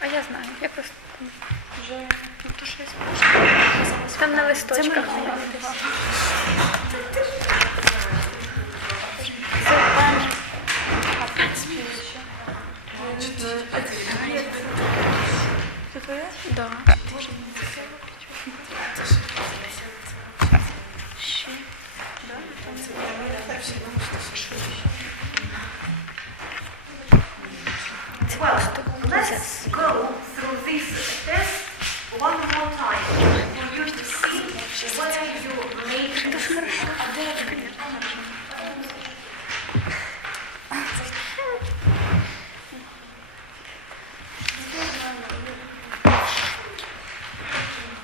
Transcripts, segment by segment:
А я знаю, я просто вже там на листочках. Це твоя? Да. Well, let's go through this test one more time for you to see where you made mistakes.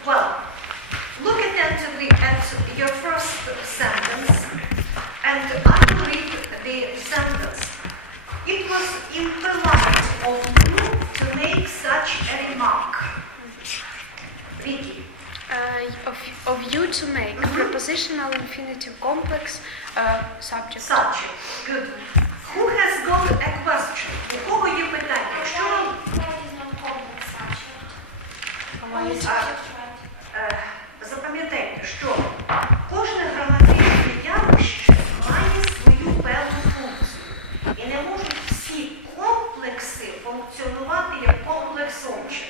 Well, look attentively at your first sentence, and I will read the sentence. It was impolite of you to make such a remark. Vicky. Of you to make prepositional infinitive complex subject. Subject. Good. Who has got a question? У кого є питання? Якщо вам запам'ятайте, що кожне граматичне явище має свою певну функцію. І не можуть всі комплекси функціонувати як комплекс object.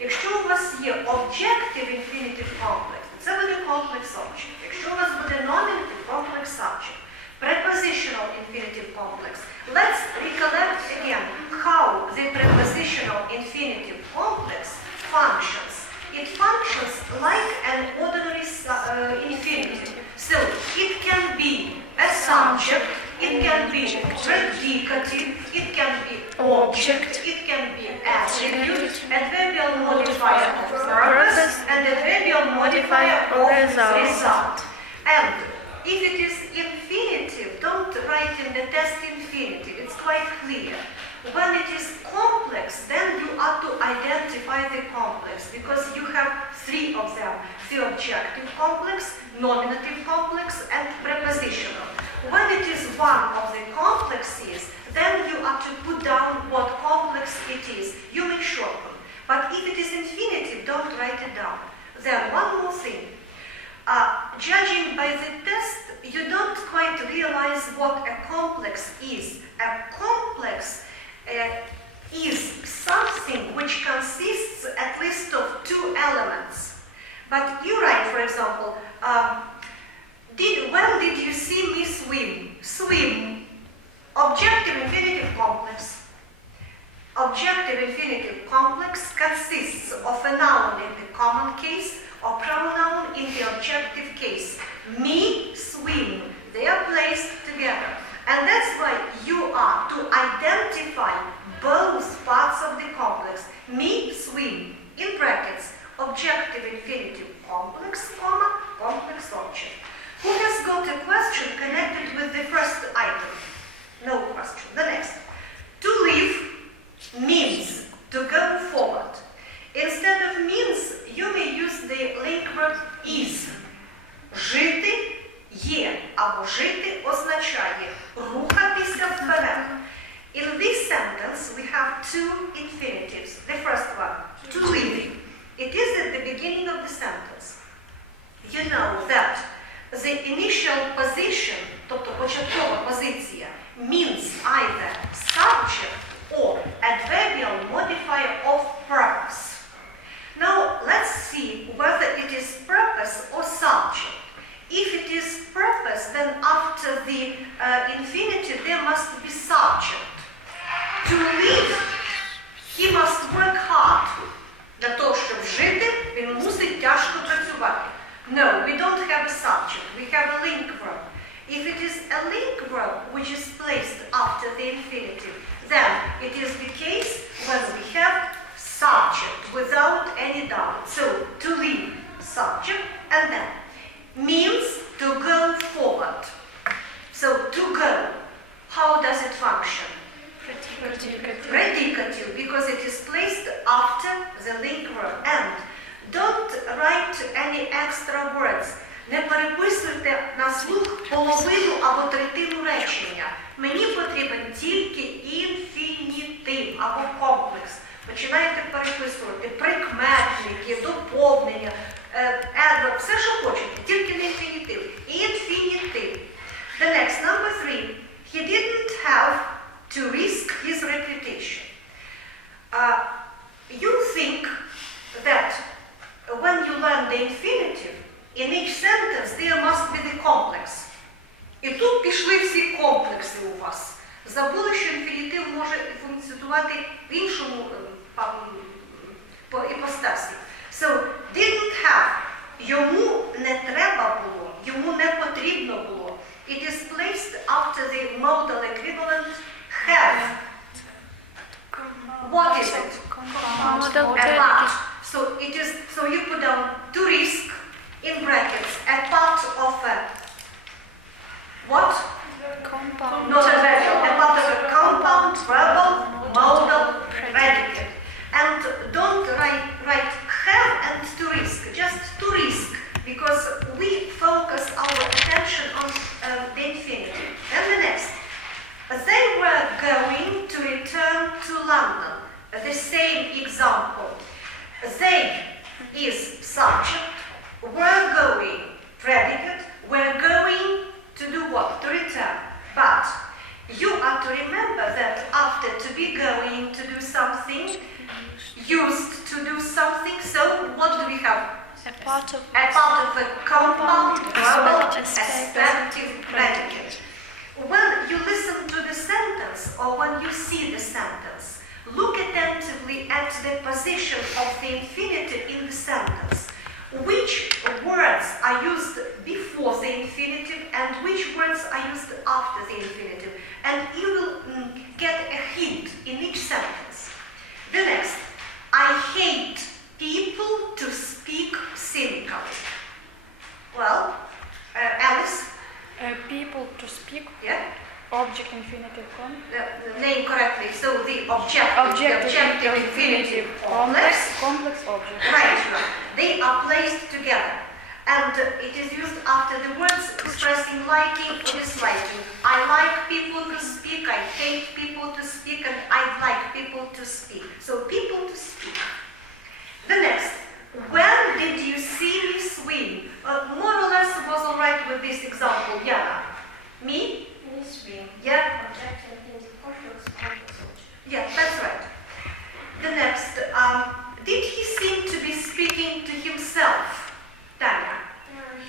Якщо у вас є objective infinitive complex, це буде complex object. Якщо у вас буде nominative complex subject, prepositional infinitive complex. Let's recollect again how the prepositional infinitive complex functions. It functions like an ordinary infinitive. So it can be a subject, it can be predicative, it can be object, it can be attribute, adverbial modifier of purpose, and adverbial modifier of result. And if it is infinitive, don't write in the test infinitive, it's quite clear. When it is complex, then you have to identify the complex, because you have three of them. The objective complex, nominative complex, and prepositional. When it is one of the complexes, then you have to put down what complex it is. You may shorten. But if it is infinitive, don't write it down. Then one more thing. Judging by the test, you don't quite realize what a complex is. A complex is something which consists at least of two elements. But you write, for example, when did you see me swim? Swim. Objective infinitive complex. Objective infinitive complex consists of a noun in the common case or pronoun in the objective case. Me, swim. They are placed together. And that's why you are to identify both parts of the complex. Me, swim, in brackets, objective infinitive complex, comma, complex object. Who has got a question connected with the first item? No question. The next. To live means to go forward. Instead of means, you may use the link verb is. Жити є або жити означає рухатися вперед. In this sentence, we have two infinitives. The first one, to live. It is at the beginning of the sentence. You know that the initial position, тобто початкова позиція, means either subject or adverbial modifier of purpose. Now, let's see whether it is purpose or subject. If it is purpose, then after the infinitive, there must be subject. To live, he must work hard. Для того, щоб жити, він мусить тяжко працювати. No, we don't have a subject. We have a link verb. If it is a link verb which is placed after the infinitive, then it is the case when we have subject without any doubt. So, to live, subject, and then means to go forward. So, to go, how does it function? Predicative, because it is placed after the link verb. And don't write any extra words. Не переписуйте на слух половину або третину речення. Мені потрібен тільки інфінітив. swim або комплекс, починаєте переписувати прикметники, доповнення, adverb, все, що хочете, тільки не інфінітив. Інфінітив. The next, number 3. He didn't have to risk his reputation. You think that when you learn the infinitive, in each sentence there must be the complex. І тут пішли всі комплекси у вас. Забули, що інфінітив може функціонувати в іншому іпостасі. So, didn't have. Йому не треба було, йому не потрібно було. It is placed after the modal equivalent have. What is it? About. So you put down to risk in brackets a part of a what? Compound. Not a verb, a part of a compound, verbal, modal, predicate. And don't write have and to risk, just to risk, because we focus our attention on the infinitive. And the next, they were going to return to London. The same example. They is subject, were going, predicate, were going to do what? To return. But you are to remember that after to be going to do something, used to do something, so what do we have? A part of A compound, verbal, aspective predicate. When you listen to the sentence or when you see the sentence, look attentively at the position of the infinitive in the sentence. Which words are used before the infinitive and which words are used after the infinitive. And you will get a hint in each sentence. The next, I hate people to speak cynically. Well, Alice? People to speak. Yeah? Object infinitive Name correctly. So the objective infinitive complex. Complex object. Right. They are placed together. And it is used after the words expressing liking or disliking. I like people to speak, I hate people to speak, and I like people to speak. So people to speak. The next, when did you see me swim? More or less was all right with this example. Yana? Me? Me swim. Yeah? Object infinitive complex object. Yeah, that's right. The next, did he seem to be speaking to himself? Tanya?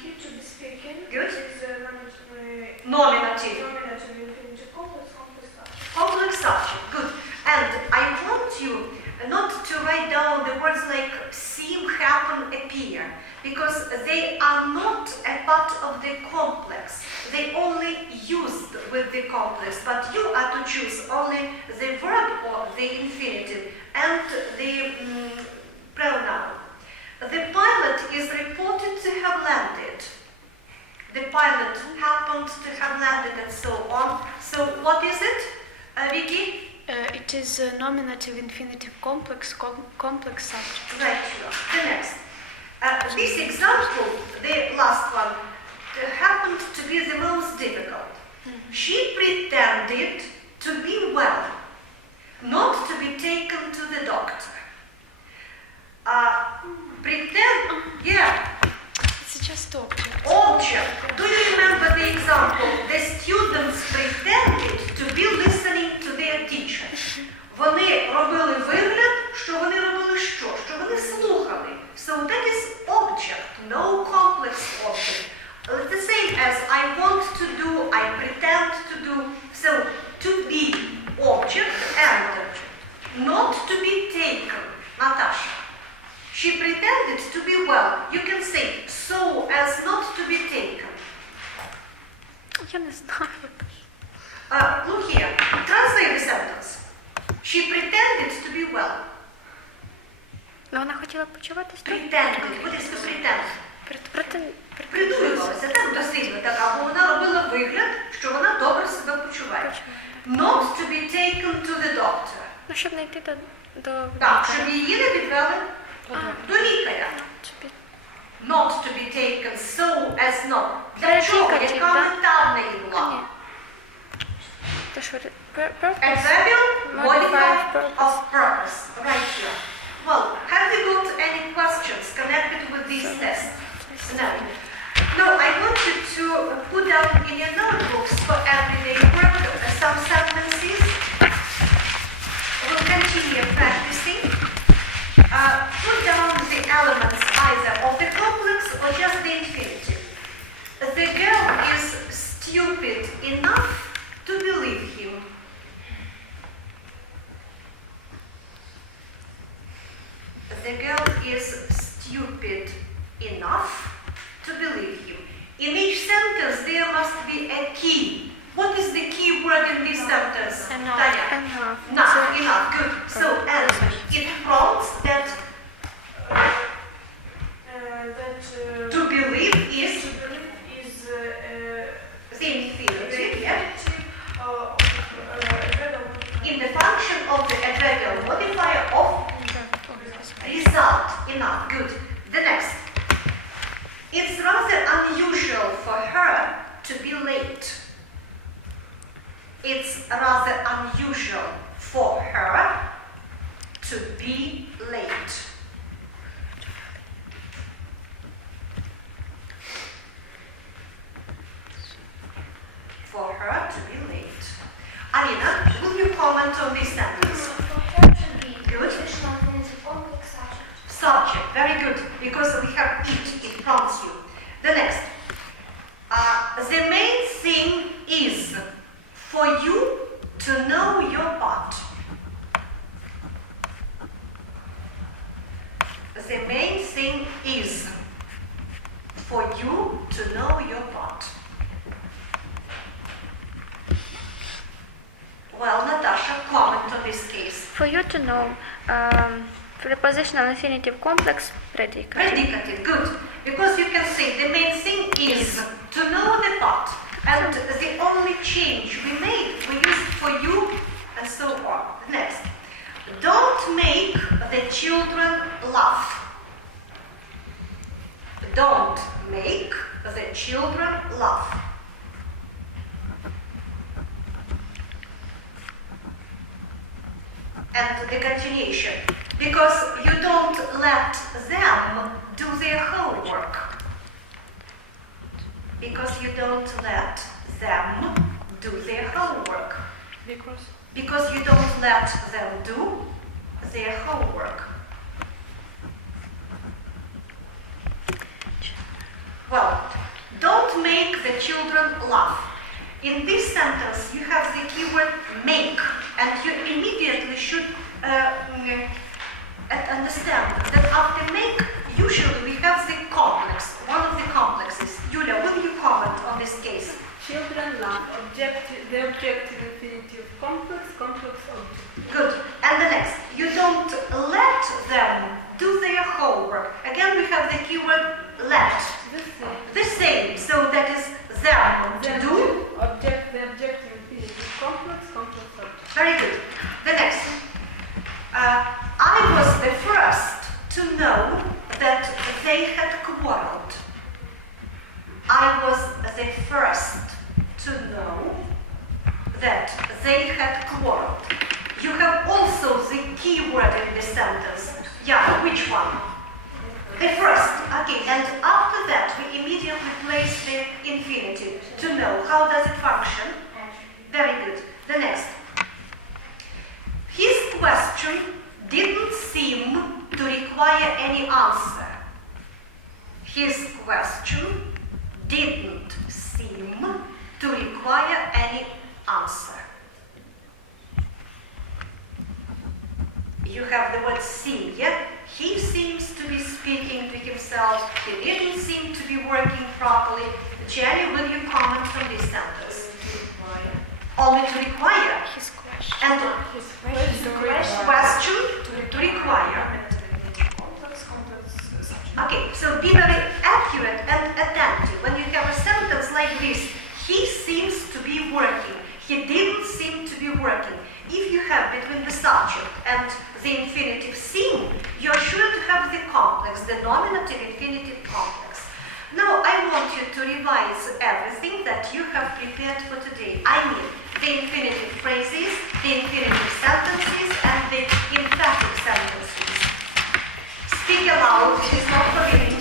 He to be speaking. Good. Is Nominative. nominative infinitive complex subject. Complex subject. Good. And I want you not to write down the words like seem, happen, appear, because they are not a part of the complex. They only used with the complex, but you are to choose only the verb or the infinitive and the pronoun. The pilot is reported to have landed. The pilot happened to have landed and so on. So what is it, Vicky? It is a nominative infinitive complex subject. Right, the next. This example, the last one, happened to be the most difficult. She pretended to be well, not to be taken to the doctor. Pretend, yeah. It's just object. Object. Do you remember the example? The students pretended to be listening to their teacher. Вони робили вигляд, що вони робили що? Що вони слухали. So that is object, no complex object. The same as I want to do, I pretend to do. So to be object and not to be taken. Natasha. She pretended to be well. You can say so as not to be taken. Я не знаю. Look here. Translate the sentence. She pretended to be well. Ну, вона хотіла почуватися. Pretended. What is to pretend? Проти Придумувалася, так дослідно так, або вона робила вигляд, що вона добре себе почуває. Not to be taken to the doctor. Ну, щоб не йти до Так, щоб її не відвели до лікаря. Not to be taken so as not. Для чого? Яка мета в неї була? То що, Adverbial modifier of elements either of the complex or just the infinitive. The girl is stupid enough to believe him. The girl is stupid enough to believe him. In each sentence there must be a key. What is the key word in this sentence? Enough. Tanya? Enough. Enough, good. So, and it prompts that to believe is the infinitive, yeah? In the function of the adverbial modifier of result. Enough, good. The next. It's rather unusual for her to be late. It's rather unusual for her to be late. For her to be late. Alina, will you comment on this sentence? For her to be Good. additional infinitive complex subject. Subject, very good, because we have it prompts you. The next. The main thing is for you to know your part. The main thing is for you to know your part. Well, Natasha, comment on this case. For you to know, prepositional infinitive complex predicative. Predicative, good. Because you can say the main thing is to know the part. And the only change we made, we used for you and so on. Next. Don't make the children laugh. Don't make the children laugh. And the continuation. Because you don't let them do their homework. Because you don't let them do their homework. Because you don't let them do their homework. Well, don't make the children laugh. In this sentence, you have the keyword make, and you immediately should understand that after make, usually we have the complex, one of the complexes. Julia, will you comment on this case? Children laugh. The objective infinitive complex object. Good. And the next, you don't let them do their homework. Again, we have the keyword let. The same. So that is them to do. The objective infinitive complex object. Very good. The next. I was the first to know that they had quarreled. I was the first to know that they had quarreled. You have also the key word in this sentence. Yeah, which one? The first. Okay, and after that we immediately place the infinitive. To know. How does it function? Very good. The next. His question didn't seem to require any answer. His question didn't seem to require any answer. You have the word seem, yeah? He seems to be speaking to himself. He didn't seem to be working properly. Jenny, will you comment on this sentence? Only to require. His question. And His question. question to require. Okay, so be very accurate and attentive. When you have a sentence like this, he seems to be working. He didn't seem to be working. If you have between the subject and the infinitive seem, you are sure to have the complex, the nominative infinitive complex. Now I want you to revise everything that you have prepared for today. I mean, the infinitive phrases, the infinitive sentences, and the emphatic sentences. Speak aloud, it is not forbidden.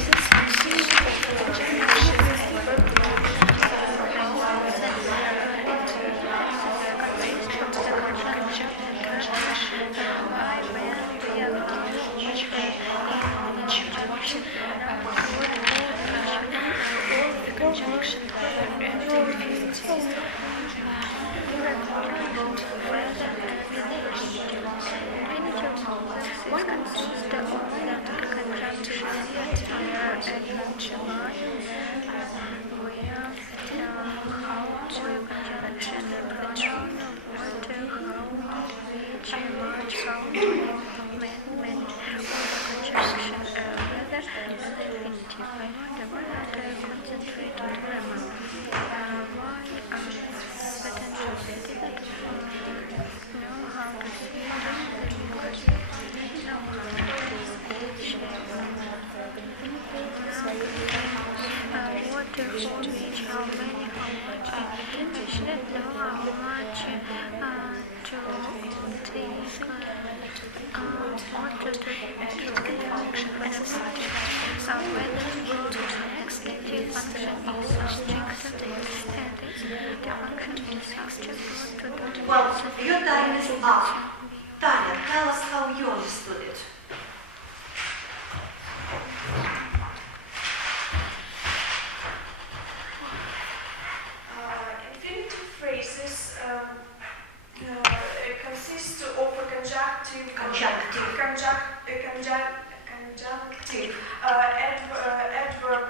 Well, your time is up. Tanya, tell us how you understood it. Infinitive phrases consist of a conjunctive, adverb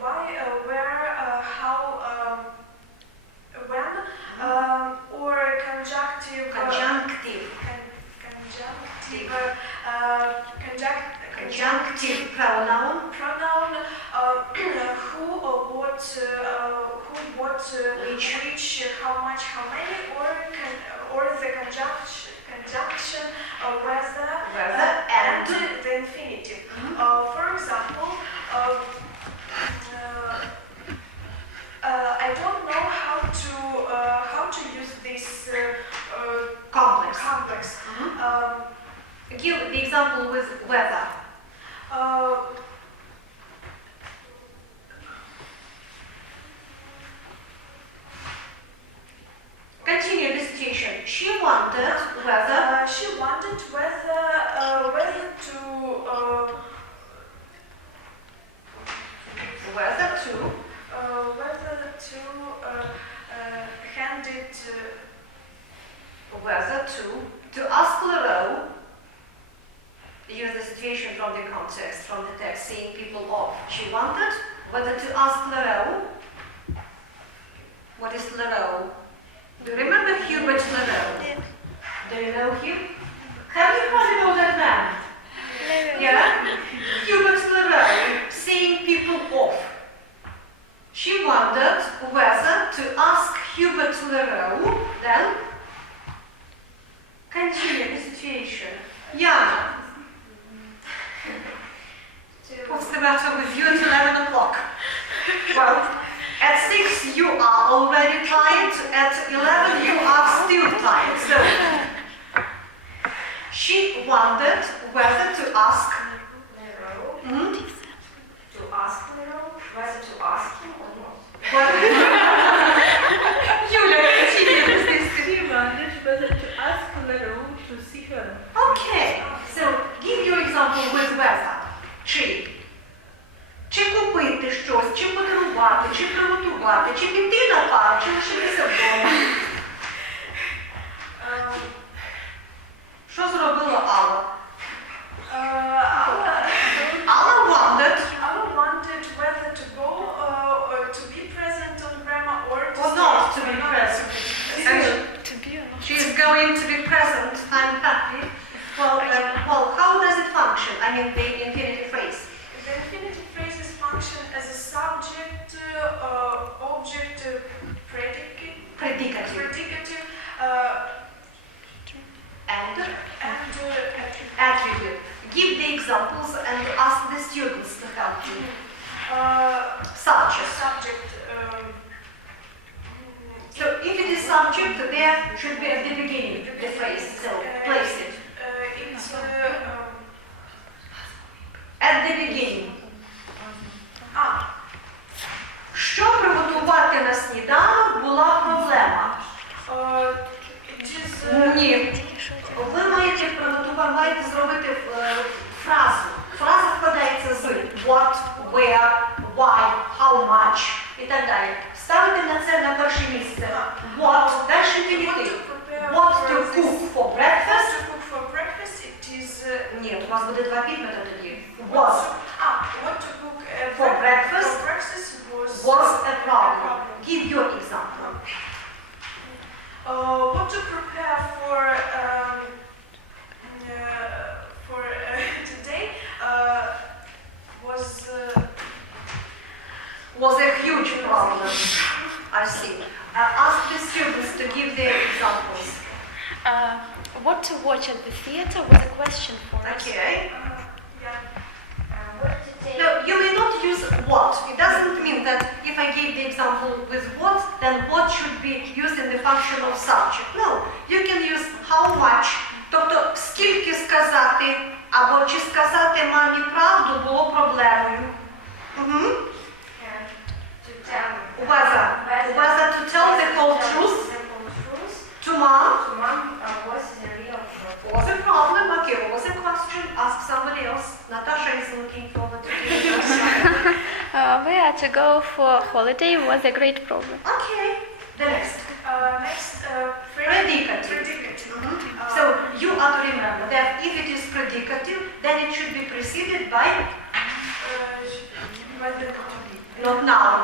y, where, how, when, or conjunctive pronoun, who, what, which, how much, how many, or the conjunction whether, and the infinitive. For example, I don't know how to use this complex. Give the example with whether. Continue the situation. She wanted whether to ask Lero. Use the situation from the context, from the text, seeing people off. She wanted whether to ask Lero. What is Lero? Do you remember Hubert Lero? Do you know him? Have you heard about that man? Yeah? Hubert Lero, seeing people off. She wondered whether to ask Hubert Lero, then continue the situation. Yana. What's the matter with you at 11 o'clock? Well, at 6 you are already tired, at 11 you are still tired. So, she wondered whether to ask Lero. to ask Lero, whether to ask him or not. Julia, continue with this. She wondered whether to ask Lero to see her. Okay, so give your example with whether. Чи купити щось, чи подарувати, чи приготувати, чи піти на пару, чи лишитися вдома. Що зробила Алла? Алла wondered whether to go to be present on grammar or not to be present. To be or not. She is going to be present. I'm happy. Well, how does it function? I mean, the infinitive phrase. The infinitive phrases function as a subject, object, predicative, And and attribute. Give the examples and ask the students to help you. Subject. So if it is subject, there should be at the beginning the phrase. So place it it's at the beginning. Що приготувати на сніданок була проблема? Ні. Ви маєте зробити фразу. Фраза складається з what, where, why, how much і так далі. Ставити на це на перше місце. What, далі інфінітив. What to What to watch at the theater was a question for us. Okay. Yeah. What to take? No, you may not use what. It doesn't mean that if I give the example with what, then what should be used in the functional subject. No, you can use how much, тобто скільки сказати, або чи сказати мамі правду було проблемою. Угу. To tell. Whether to tell the whole truth to mom To mom was the real problem. was a problem. Okay, was a question. Ask somebody else. Natasha is looking forward to hearing this. Where to go for holiday was a great problem. Okay, the next. Next, Predicative. Predicative. So you are to remember that if it is predicative, then it should be preceded by not noun,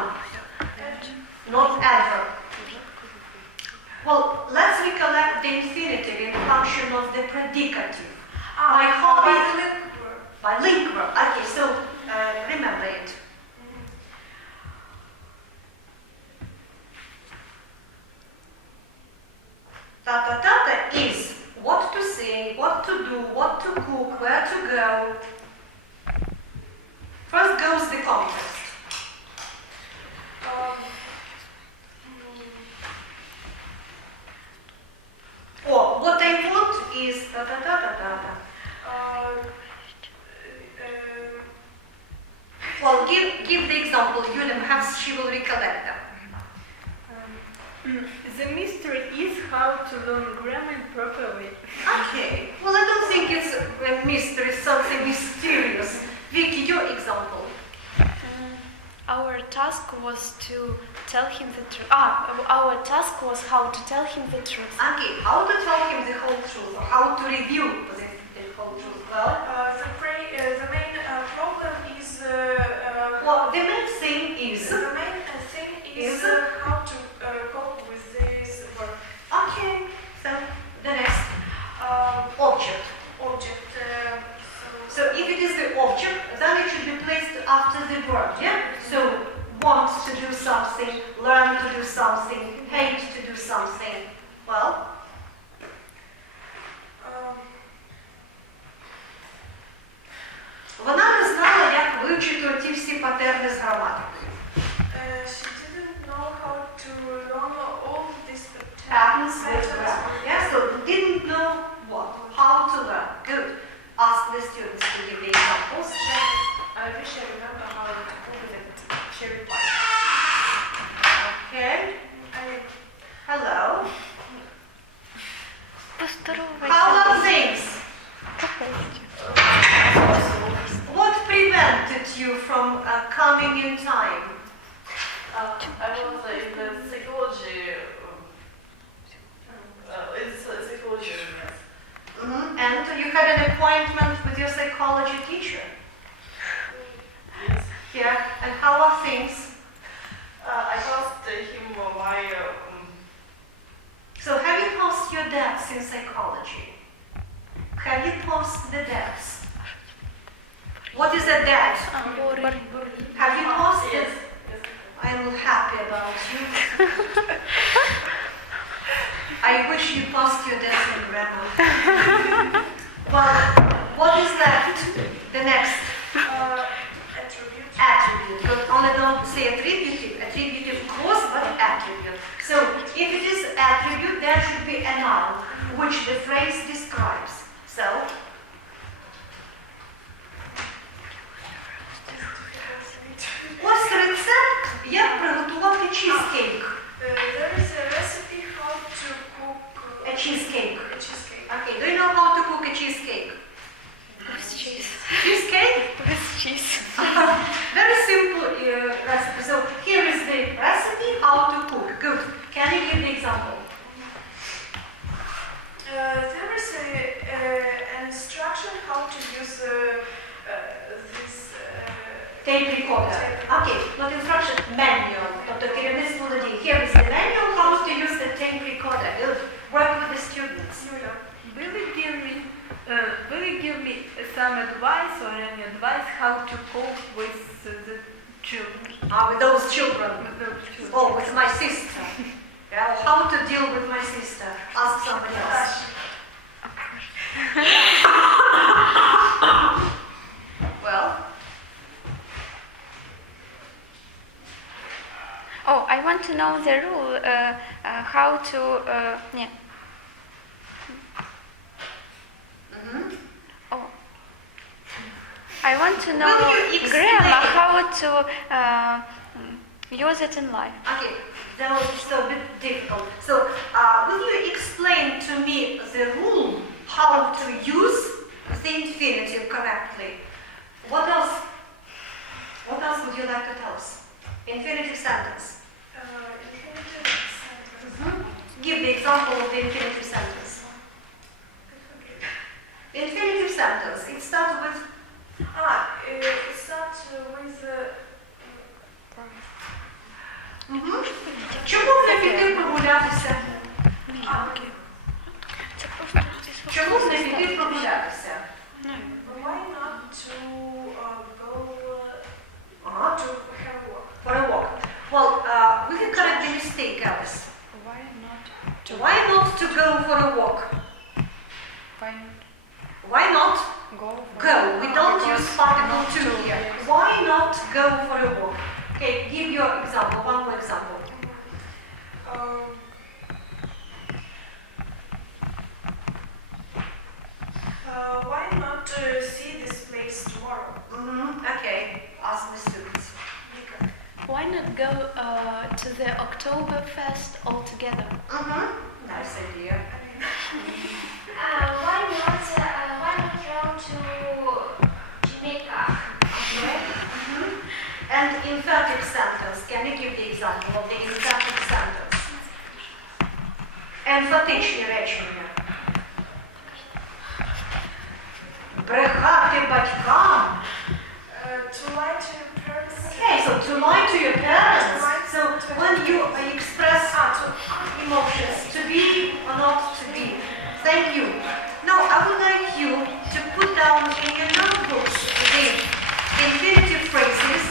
not adverb. Well, let's recollect the infinitive in function of the predicative. My hobby by link verb. Okay, so remember it. Ta-ta-ta-ta is what to say, what to do, what to cook, where to go. First goes the context. Or what I want is ta-ta-ta-ta-ta. Well, give the example, Yulia, perhaps she will recollect them. The mystery is how to learn grammar properly. Okay, well, I don't think it's a mystery, something mysterious. Vicky, your example. Our task was to tell him the truth. Our task was how to tell him the truth. Okay, how to tell him the whole truth, or how to review the whole truth? Well, The main problem is the main thing is, how to cope with this verb. okay, so the next object. Object. So if it is the object, then it should be placed after the verb, yeah? So want to do something, learn to do something, hate to do something. Well, вона не знала, як вивчити оті всі патерни з граматики. She didn't know how to learn all these Patterns with grammar. Yeah, so didn't know what, how to learn. Good. Ask the students to give the examples. I wish I remember how to cope with it. She replied. Okay. Hello. Поздоровайся. How are things? What prevented you from coming in time? I was in the psychology. It's psychology, yes. And you had an appointment with your psychology teacher. Yes. Yeah. And how are things? I asked him my. So have you passed your depths in psychology? Have you passed the depths? What is a depth? Have you passed it? Yes. Yes. I'm happy about you. I wish you passed your test in grammar. Well, what is left? The next Attribute. attribute. But only don't say attributive. Attributive clause, but attribute. So if it is attribute, there should be a noun, which the phrase describes. So ось рецепт, як приготувати чізкейк. There is a recipe how to cook A cheesecake. a cheesecake. Okay, do you know how to cook a cheesecake? With cheese. Cheesecake? With cheese. Very simple recipe. So here is the recipe how to cook. Good. Can you give the example? There is an instruction how to use this. Tape recorder. Okay, not instruction, manual. Тобто керівництво володіння. Here is the manual how to use the tape recorder. Good. Work with the students. Will you give me some advice or any advice how to cope with the children? With those children. With those children. Oh, with my sister. Yeah, or how to deal with my sister. Ask somebody else. Well, Oh, I want to know the rule, how to, yeah. mhm. Oh. I want to know Will you explain? grammar, how to use it in life. Okay, that was a bit difficult. So, will you explain to me the rule how to use the infinitive correctly? What else? What else would you like to tell us? Infinitive sentence. Infinitive sentence. Give the example of the infinitive sentence. Infinitive sentence. It starts with. It starts with Угу. Чому не піти прогулятися? Чому не піти прогулятися? why not to go Ага. to have a walk? For a walk. Well, will you correct the mistake, Alice? Why not? Why not to go for a walk? Why not Why not go? go? We don't use particle not to to, here. yes. Why not go for a walk? Okay, give your example, one more example. Why not see this place tomorrow? Okay, ask the students. Why not go to the Oktoberfest all together? Nice idea. Why not go to Jamaica? Okay. And emphatic sentence. Can you give the example of the emphatic sentence? Емфатичні речення. Брехати батькам. To lie to your parents. Okay, so to lie to your parents. So when you express emotions, to be or not to be. Thank you. Now I would like you to put down in your notebooks the infinitive phrases,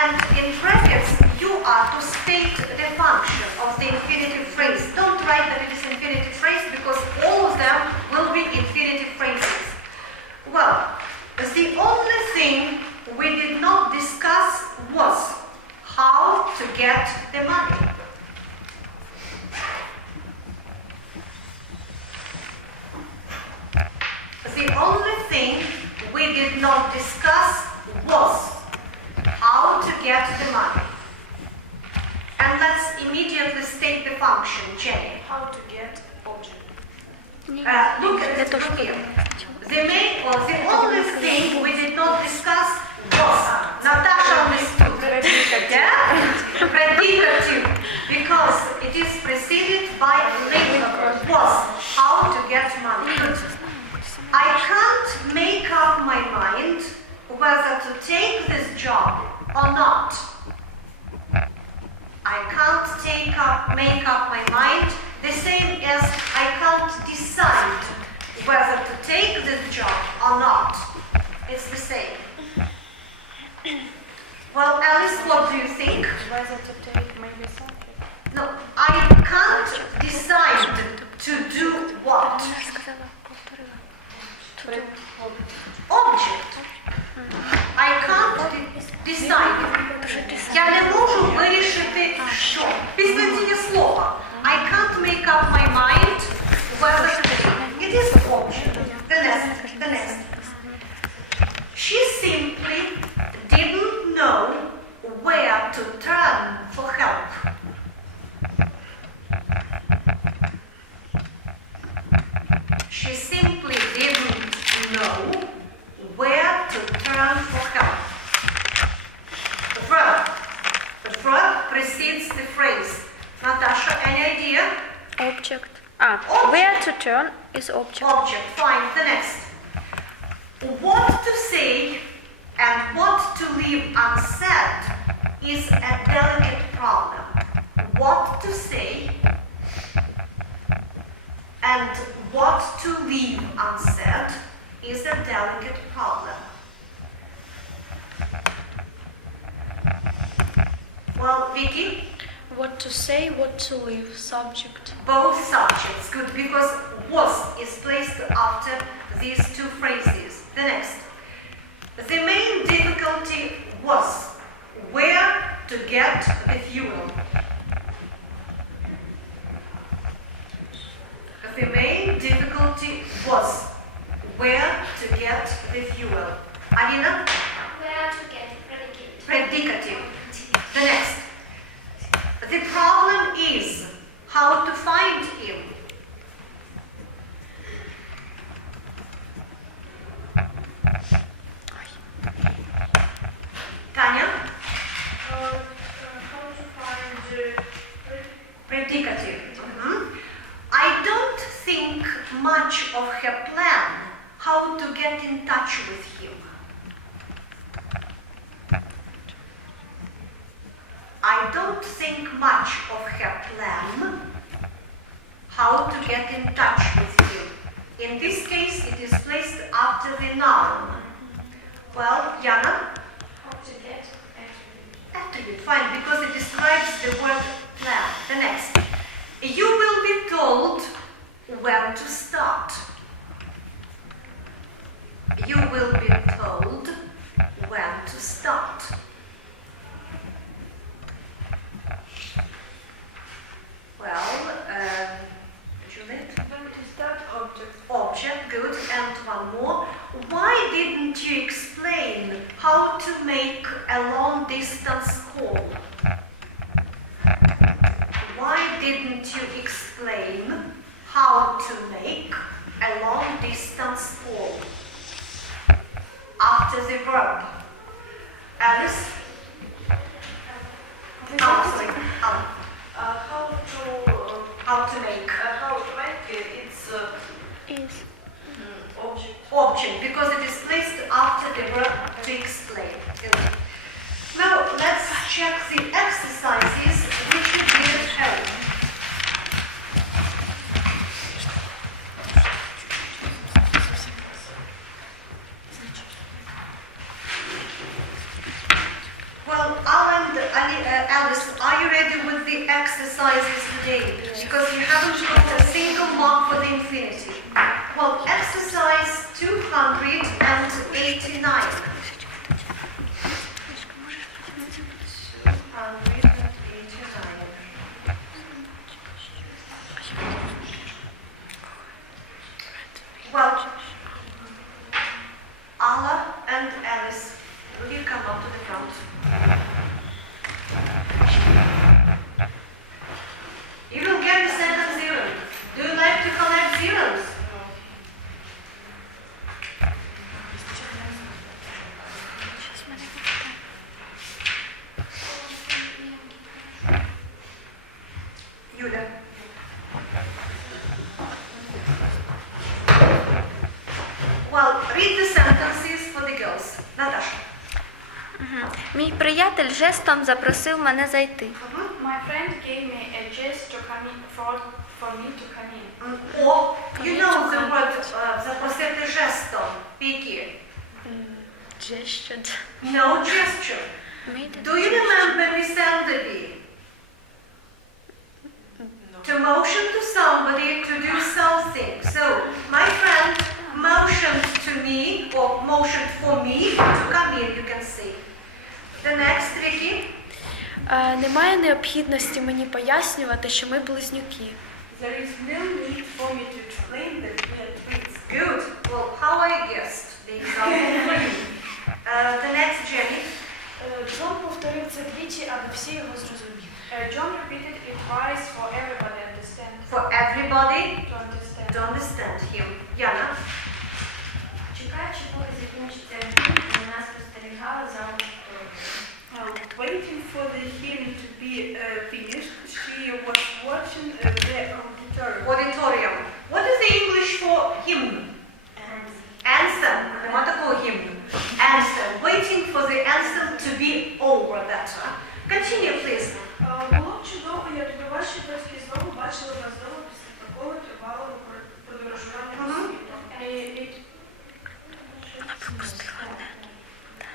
and in brackets you are to state the function of the infinitive phrase. Don't write that it is infinitive phrase because all of them will be infinitive phrases. Well, the only thing we did not discuss was how to get the money. The only thing we did not discuss was how to get the money. And let's immediately state the function, Jenny. How to get object. Look at it here. The main or the only thing we did not discuss was Natasha understood. Yeah? Predicative, because it is preceded by later was how to get money. I can't make up my mind whether to take this job or not. I can't make up my mind, the same as I can't decide whether to take this job or not. It's the same. Well, Alice, what do you think? Whether to take maybe something. No, I can't decide to do what? Object. I can't decide. Я не можу вирішити, що. Після дієслова. I can't make up my mind whether to take. It is object. The next. She simply didn't know where to turn for help. She simply didn't know where to turn for help. The verb precedes the phrase. Natasha, any idea? Object. Object. Where to turn is object. Object. Fine. The next. What to say and what to leave unsaid is a delicate problem. What to say and what to leave unsaid is a delicate problem. Well, Vicky? What to say, what to leave, subject. Both subjects, good, because was is placed after these two phrases. The next. The main difficulty was where to get the fuel. The main difficulty was where to get the fuel. Alina? Where to get predicate. Predicative. The next. The problem is how to find him. Tanya? How to find Predicative. I don't think much of her plan how to get in touch with him. I don't think much of her plan how to get in touch with him. In this case, it is placed after the noun. Well, Jana? How to get Attribute, fine, because it describes the word plan. The next. You will be told when to start. You will be told when to start. Well, Juliet? Is that object? Object, good. And one more. Why didn't you explain how to make a long-distance call? Why didn't you explain how to make a long-distance call? After the verb. Alice? Sorry. How to make it? It's Is. object. object, because it is placed after the verb to explain. Good. Now let's check the exercises which you did at home. Well, Alan, Alice, are you ready with the exercises today? Because you haven't got a single mark for the infinitive. Well, exercise 289. 289. Well, Ala and Alice, will you come up to the front? You will get the sentence zero. Do you like to collect zeros? Юля. Well, read the sentences for the girls. Natasha. Мій приятель жестом запросив мене зайти. My friend gave me a gest to come in for me to come in. Or, you know the word запросити жестом. Піки. Gestured. No gesture. Do you remember Misandry? To motion to somebody to do something. So, my friend motioned to me, or motioned for me to come in, you can see. The next, Vicky. Немає необхідності мені пояснювати, що ми близнюки. There is no need for me to explain that we are twins. Good. Well, how I guessed the example. The next, Jenny. Джон повторив це двічі, аби всі його зрозуміли. John repeated it twice for everybody understand. For everybody To understand. to understand him. Yana. Чекаючи, поки закінчиться ефір, вона спостерігала за аудиторією. Waiting for the hearing to be finished, she was watching the auditorium. Auditorium. What is the English for hymn? Anthem. What do you call hymn? Anthem. Waiting for the anthem to be over. That. Continue, please. Було б чудово, якби ваші батьки знову бачили вас вдома після такого тривалого подорожування по світу.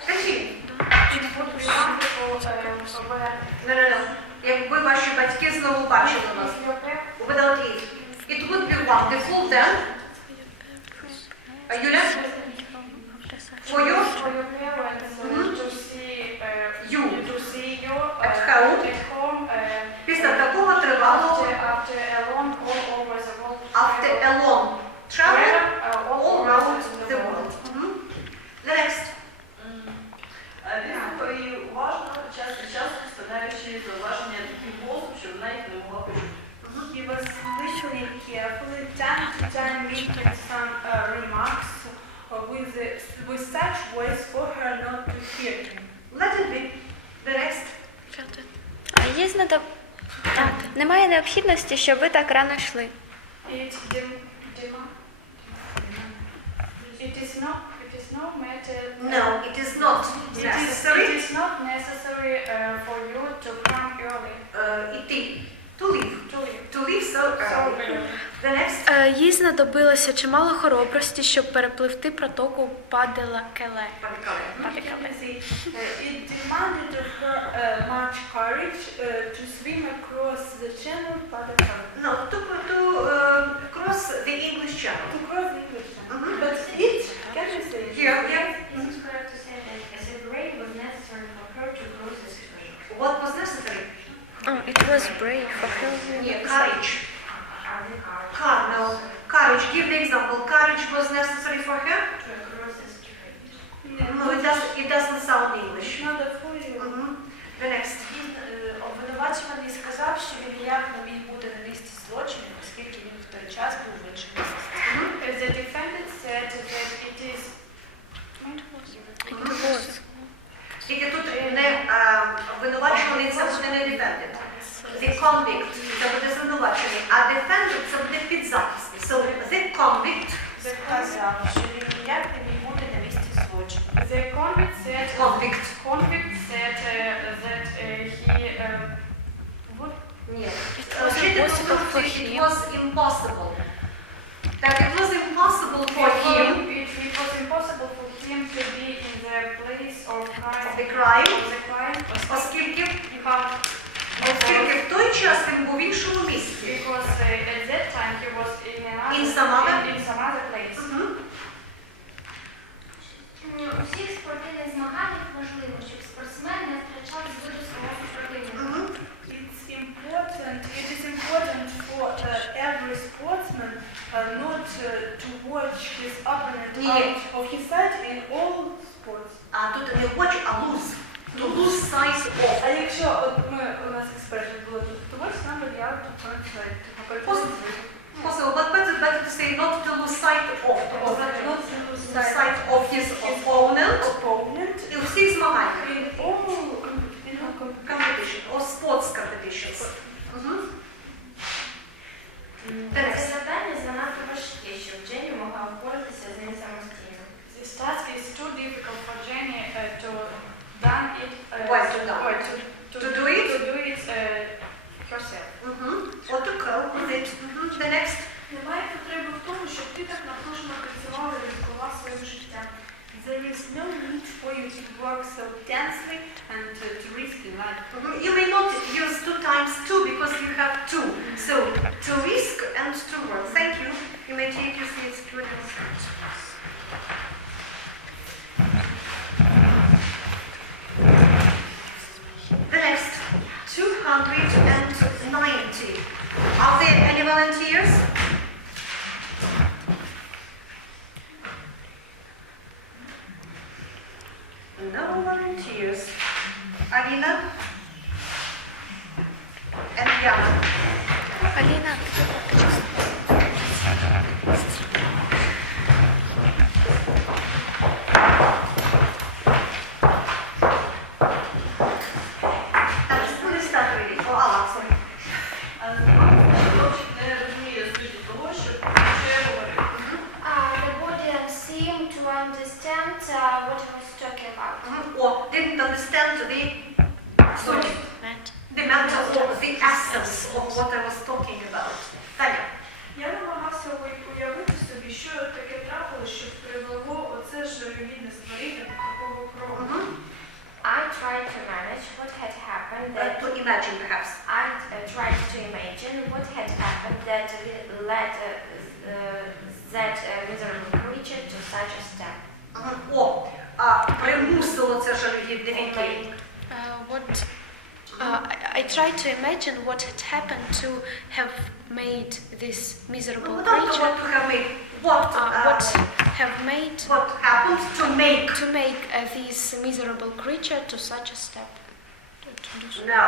Continue. No. Якби ваші батьки знову бачили вас. Without it. It would be wonderful, then Юля, for your For your parents to see You. to see you At home. At home після такого тривалого after a long all over the world. after a long travel all all around around the world. The next. І уважно, час від часу вставляючи зауваження таким голосом, що вона їх не могла почути. He was listening carefully, time to time making some remarks with such voice for her not to hear him. Let it be. The next. Немає необхідності, щоб ви так рано йшли. It is no matter. No, it is not It necessary. is not necessary for you to come early. Іти. To leave. To leave so early. The next. Їй знадобилося чимало хоробрості, щоб перепливти протоку Паде-ла-Келе. It demanded of her much courage to swim across the channel Pas-de-Calais. No, to cross the English Channel. To cross the English Channel. Mhm. But it, can you say it? Yeah. Is it correct to say that a separate was necessary for her to cross this river? What was necessary? It was brave for her. Courage. No. Courage. Give the example. Courage was necessary for her? To cross this river. No, it doesn't sound English. Not a fully. The next. Обвинувачуваний сказав, що він ніяк не міг бути на місці злочину, оскільки він в той час був в іншому місці. The defendant said that it is. Тільки тут не обвинувачуваний, це буде не defendant. The convict, це буде звинувачений, а defendant це буде підзахисний. So the convict Сказав, що він ніяк не міг бути на місці злочину. The convict said Convict. that he would. Ні. It was impossible for It was impossible. Так, it was impossible for him, It was impossible for him to be in the place of the crime, crime, оскільки because в той час він був в іншому місці. at that time he was In some other place. У всіх спортивних змаганнях важливо, щоб спортсмен не втрачав з виду свого супротивника. It is important for every sportsman not to watch his opponent out of his sight in all sports. А тут не watch, а lose. To lose sight of. А якщо у нас експерт було тут, то ось нам варіант Possible, but better to say not to lose sight of. not to lose Sight of his opponent. opponent І у всіх змаганнях. in all Competition or sports competitions. Це завдання занадто важке, щоб Дженні могла впоратися з ним самостійно. This task is too difficult for Jenny to do it? To do it herself. Or to cope with it. The next. Немає потреби в тому, щоб ти так напружено працювала і ризикував своїм життям. There is no need for you to work so tensely and to risk your life. You may not use 2 times 2 because you have 2. So, to risk and to work. Thank you. You may take your seats. The next, 290. Are there any volunteers? No volunteers. Alina? And Yana. Аліна, Who is that reading? Oh, Allah, sorry. Хлопчик не розуміє суті того, що я говорю. The audience seemed to understand what I was talking about. Or didn't understand the matter or the essence of what I was talking about. Таня. Я намагався уявити собі, що таке трапилось, що привело оце жалюгідне створіння до такого кроку. I tried to manage what had happened. To imagine, perhaps. I tried to imagine what had happened that led that miserable creature to such a step. О, примусило це жалюгідне віки. I try to imagine what had happened to have made this miserable What creature. to have made? What happened to make? This miserable creature to such a step. No,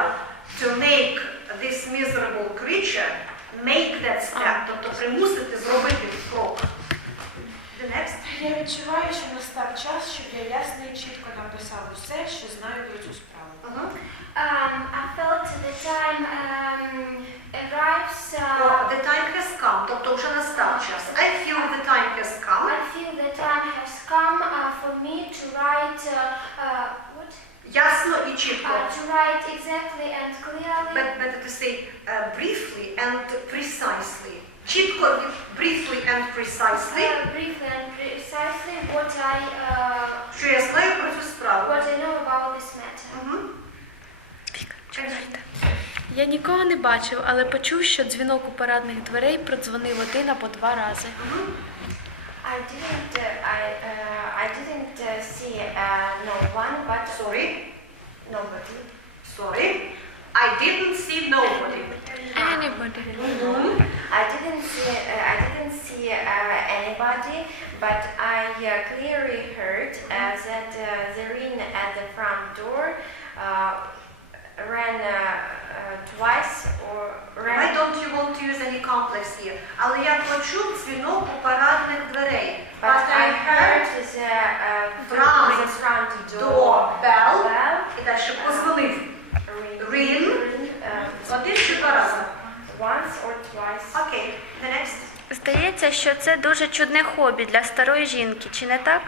to make this miserable creature make that step, тобто примусити зробити крок. The next. Я відчуваю, що настав час, щоб я ясно і чітко написав усе, що знаю про цю справу. I felt the time arrives. The time has come, тобто вже настав час. I feel the time has come. I feel the time has come for me to write what? Ясно і чітко. To write exactly and clearly. But better to say briefly and precisely. Чітко, briefly and precisely. Briefly and precisely what I. Що я знаю про цю справу. What I know about this matter. Я нікого не бачив, але почув, що дзвінок у парадних дверей продзвонив 1 або 2 рази. I didn't see no one, but nobody. Sorry. I didn't see nobody. Anybody. I didn't see anybody, but I clearly heard that the ring at the front door ran twice or ran. Why don't you want to use any complex here? Але я почув дзвінок у парадних дверей. But I heard the front door bell. І далі позвонив. Ring. Один чи 2 рази? Once or twice. Okay. The next. Здається, що це дуже чудне хобі для старої жінки, чи не так?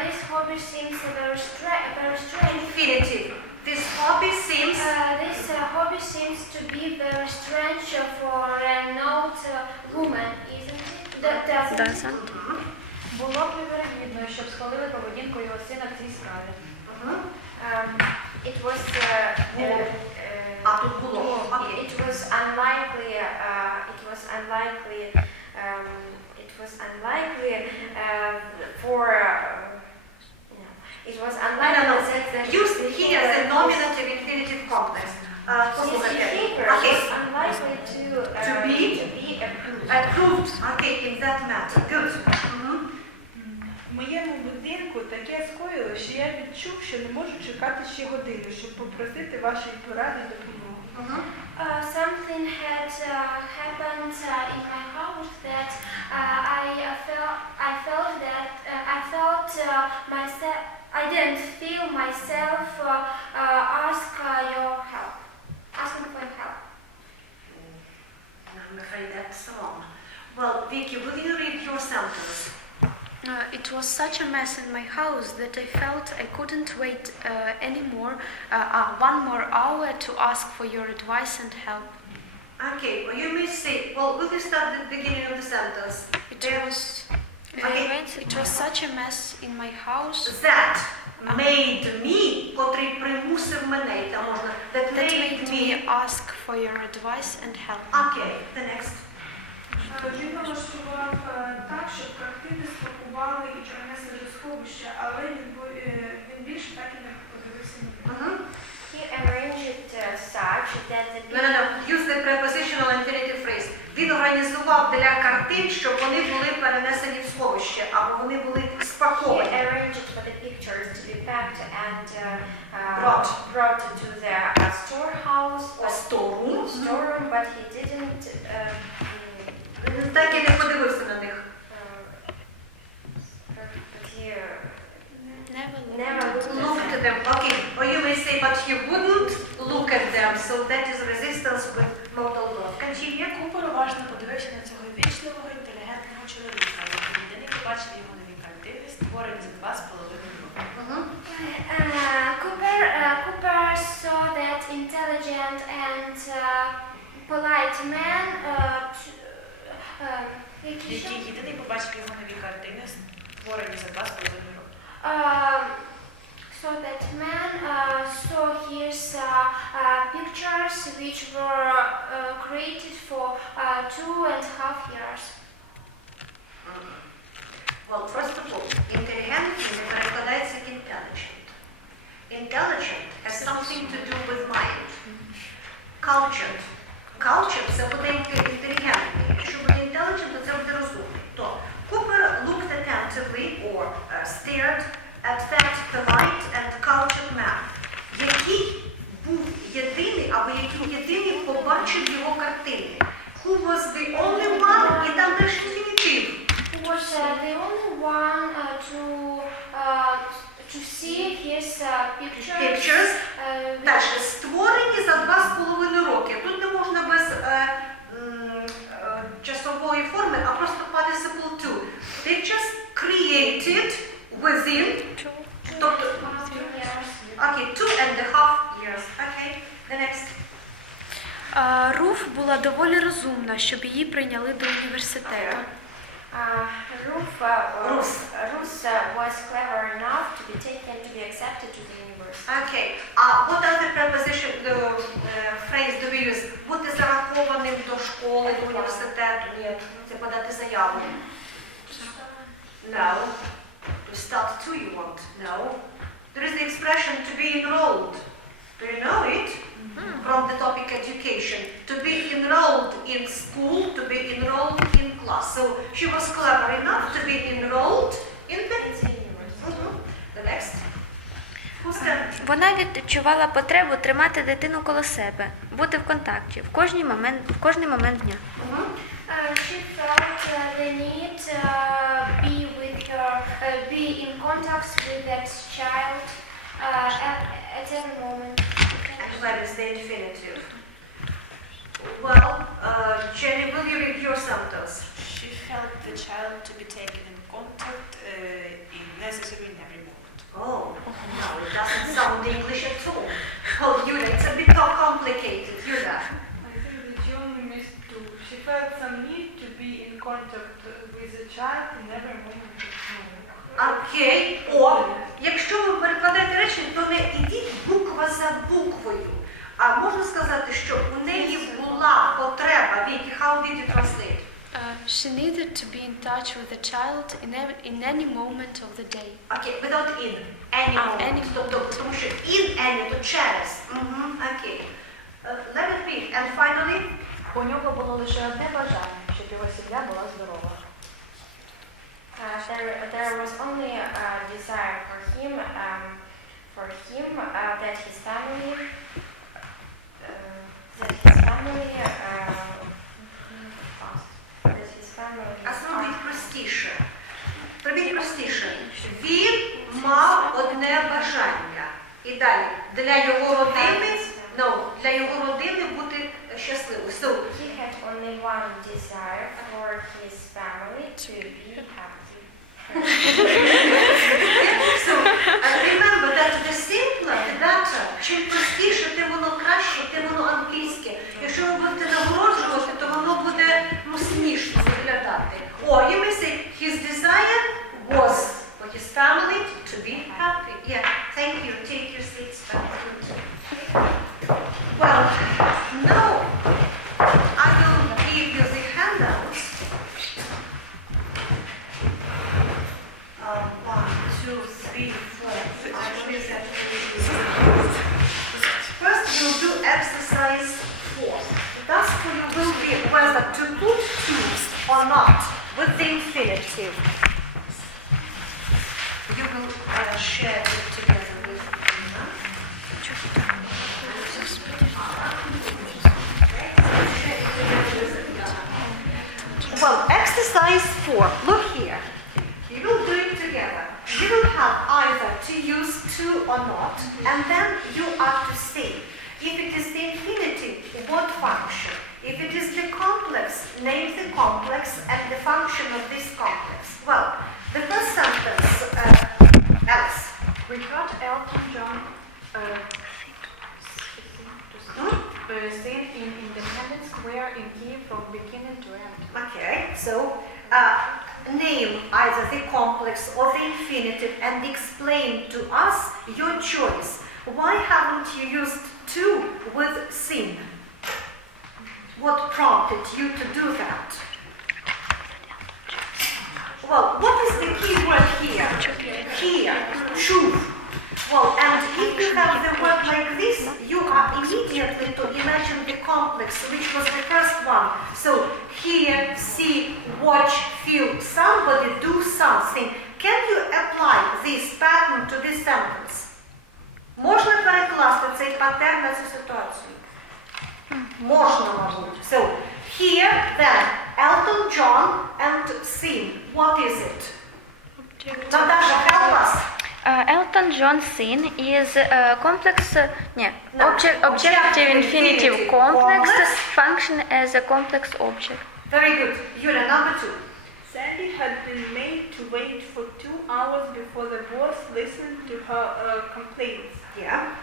This hobby seems very strange. Infinitive. This hobby seems. This hobby seems to be very strange for an old woman, isn't it? Doesn't. Було б невірогідно, щоб схвалили поведінку його сина в цій справі. It was unlikely that Use here the nominative infinitive complex. Okay. Was unlikely To be approved. Okay, in that matter. Good. В моєму будинку таке скоїло, що я відчув, що не можу чекати ще годину, щоб попросити вашої поради і допомоги. Something had happened in my house that I didn't feel myself asking for help. I'm afraid that's wrong. Well, Vicky, will you read your sentence? It was such a mess in my house that I felt I couldn't wait anymore, 1 more hour to ask for your advice and help. Okay, well, you may say, well, will you start at the beginning of the sentence? It was such a mess in my house that made me, котрий примусив мене, там можна, that made me ask for your advice and help. Okay, the next. Він налаштував так, щоб картини спакували і принесли до сховища, але він більше так і не подивився на них. He arranged it such that the No. Use the prepositional infinitive phrase. Він організував для картин, щоб вони були перенесені в сховище, або вони були спаковані. He arranged for the pictures to be packed and brought to the storehouse or storeroom, but he didn't. Він так і не подивився на них. Never looked at them. Okay, or you may say, but he wouldn't look at them, so that is resistance with modal verb. Continue. Купер уважно подивився на цього вічливого, інтелігентного чоловіка, який ніде не побачив його нові картини, створені за 2,5 роки. Cooper saw that intelligent and polite man, Який єдиний побачив його нові картини, створені за 2,5 роки. So that man saw his pictures which were created for 2.5 years. Well, first of all, intelligent не перекладається як intelligent. Intelligent has something to do with mind. Cultured. Cultured – це буде інтелігентний. Якщо буде intelligent, то це буде розумний. То Cooper looked attentively or stared at that polite and cultured man, який був єдиний, або який єдиний побачив його картини. Who was the only one, і там далі інфінітив. Who was the only one to see his pictures. Теж створені за 2,5 роки. Тут не можна без часової форми, а просто participle to. Pictures created within, тобто, окей, 2.5 years. Окей, the next. Руф була доволі розумна, щоб її прийняли до університету. Ruth was clever enough to be taken to be accepted to the university. Okay. What other preposition, phrase do we use? Бути зарахованим до школи, до університету. Ні, це подати заяву. No. To start to you want. No. There is the expression to be enrolled. Do you know it? From the topic education. To be enrolled in school, to be enrolled in class. So she was clever enough to be enrolled in the university. The next. Who's that? Вона відчувала потребу тримати дитину коло себе, бути в контакті в кожний момент дня. She felt the need be in contact with that child at every moment. And where is the infinitive? Well, Jenny, will you read your sentence? She felt the child to be taken in contact in necessary in every moment. Oh, no, it doesn't sound English at all. Oh, Yulia, it's a bit more complicated. Yulia. I think that you only missed two. She felt some need to be in contact with the child in every moment of time. Окей. О, якщо ви перекладаєте речення, то не ідіть буква за буквою. А можна сказати, що у неї була потреба. Вікі, how did you translate? She needed to be in touch with the child in any moment of the day. Окей, without in. Any moment. Тобто, тому що in, any, то через. Окей. Let it be. And finally? У нього було лише одне бажання, щоб його сім'я була здорова. There was only a desire for him that his family А зробіть простіше. Зробіть простіше. Він мав одне бажання. І далі. Для його родини бути щасливим. So, he had only one desire for his family to be happy. So, remember that the simpler, the better. Чим простіше, тим воно краще, тим воно англійське. Якщо ви будете нагороджувати, то воно буде смішно виглядати. Or you may say, his desire was for his family to be happy. Yeah, thank you. Take your seats back. Well, now I will give you the handouts. 1, 2, 3, 4, 5, 6, 7, 8. First, we'll do exercise 4. The task for you will be whether to put to or not with the infinitive. You will share it together with Nina. Well, exercise 4. Look here. You will do it together. You will have either to use to or not, and then you are to say, if it is the infinitive, what function? If it is the complex, name the complex and the function of this complex. Well, the first sentence, Alice. We heard Elton John sing in Independence Square in Kiev from beginning to end. Okay, so name either the complex or the infinitive and explain to us your choice. Why haven't you used to with sin? What prompted you to do that? Well, what is the key word here? Here, shuv. Well, and if you have the word like this, you are immediately to imagine the complex, which was the first one. So, hear, see, watch, feel, somebody do something. Can you apply this pattern to this sentence? Можна перекласти цей паттерн на цю ситуацію? Можна, мабуть. So, here, then, Elton John and sin. What is it? Natasha, help us. Elton John sin is a complex, objective infinitive complex function as a complex object. Very good. Yulia, number 2. Sandy had been made to wait for 2 hours before the boss listened to her complaints. Yeah.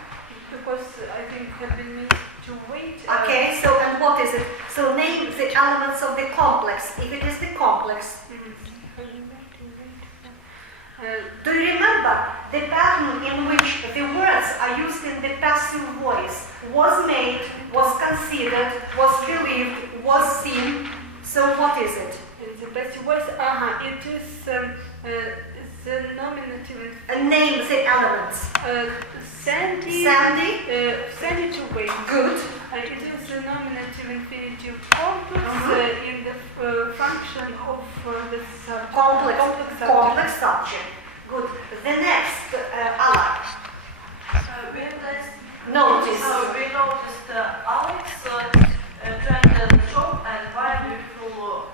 Because I think had been made to wait. Okay, so and what is it? So name the elements of the complex. If it is the complex. Do you remember the pattern in which the words are used in the passive voice? Was made, was considered, was believed, was seen. So what is it? In the passive voice, it is the nominative. Name the elements. Sandy. Sandy. Sandy to wait. Good. It is the nominative infinitive complex in the function of the subject. Complex subject. Good. The next, Ala. Notice. We noticed Alex trying the shop and buying beautiful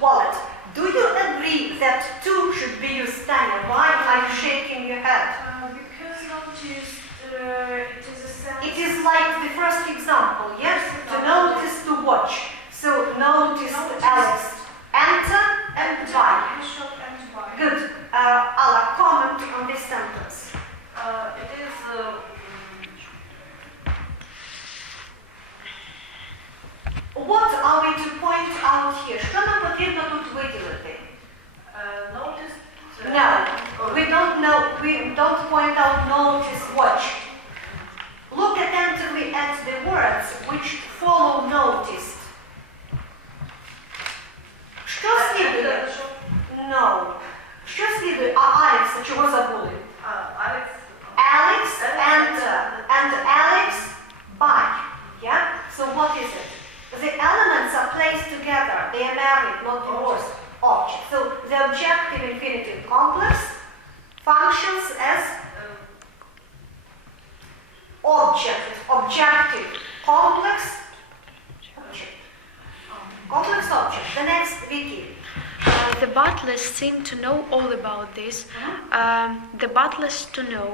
wallet. Do you agree that 2 should be used, Tanya? Why are you shaking your head? Because notice it is a sentence. It is like the first example, yes? To notice, to watch. So notice Alex. Enter and buy. Shop and buy. Good. Ala, comment on this sentence. It is What are we to point out here? Що нам потрібно тут виділити? noticed. No, we don't point out notice, watch. Look attentively at the words which follow noticed. Що слідує? No. Що слідує? Алекс, чого забули? Alex. Alex, enter, and Alex, buy. Yeah? So what is it? The elements are placed together. They are married, not divorced. Object. So the objective infinitive complex functions as objective complex object. Complex object. The next, Vicky. The butlers seem to know all about this. The butlers to know.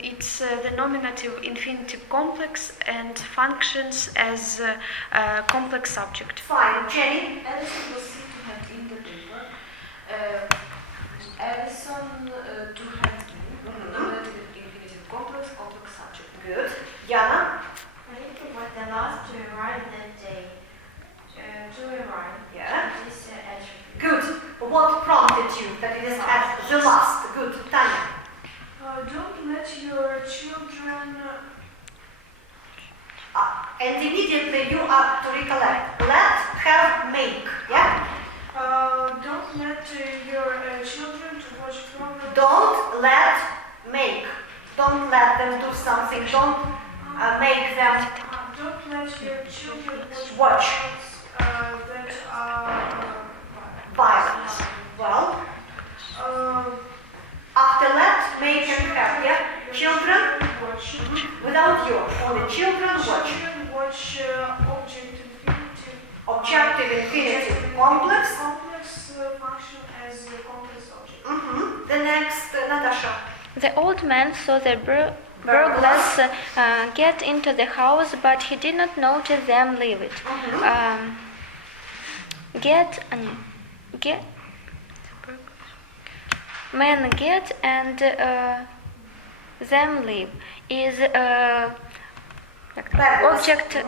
It's the nominative infinitive complex and functions as a complex subject. Fine. Jenny? Alison was seen to have in the paper. Alison to have been. Nominative infinitive complex subject. Good. Jana? Marika was the last to arrive that day. To arrive. Yeah. This attribute. Good. What prompted you that it is at the last? Good. Tanya? Don't let your children. And immediately you are to recollect. Let, have, make. Yeah? Don't let your children to watch programs. Don't let, make. Don't let them do something. Don't make them Don't let your children watch that are violence. Well, after let, make and have. Yeah? Children watch. without you. Only children watch. Children watch Objective infinitive complex. Function as a complex object. The next, Natasha. The old man saw the burglars get into the house, but he did not notice them leave it. Men get and them leave is object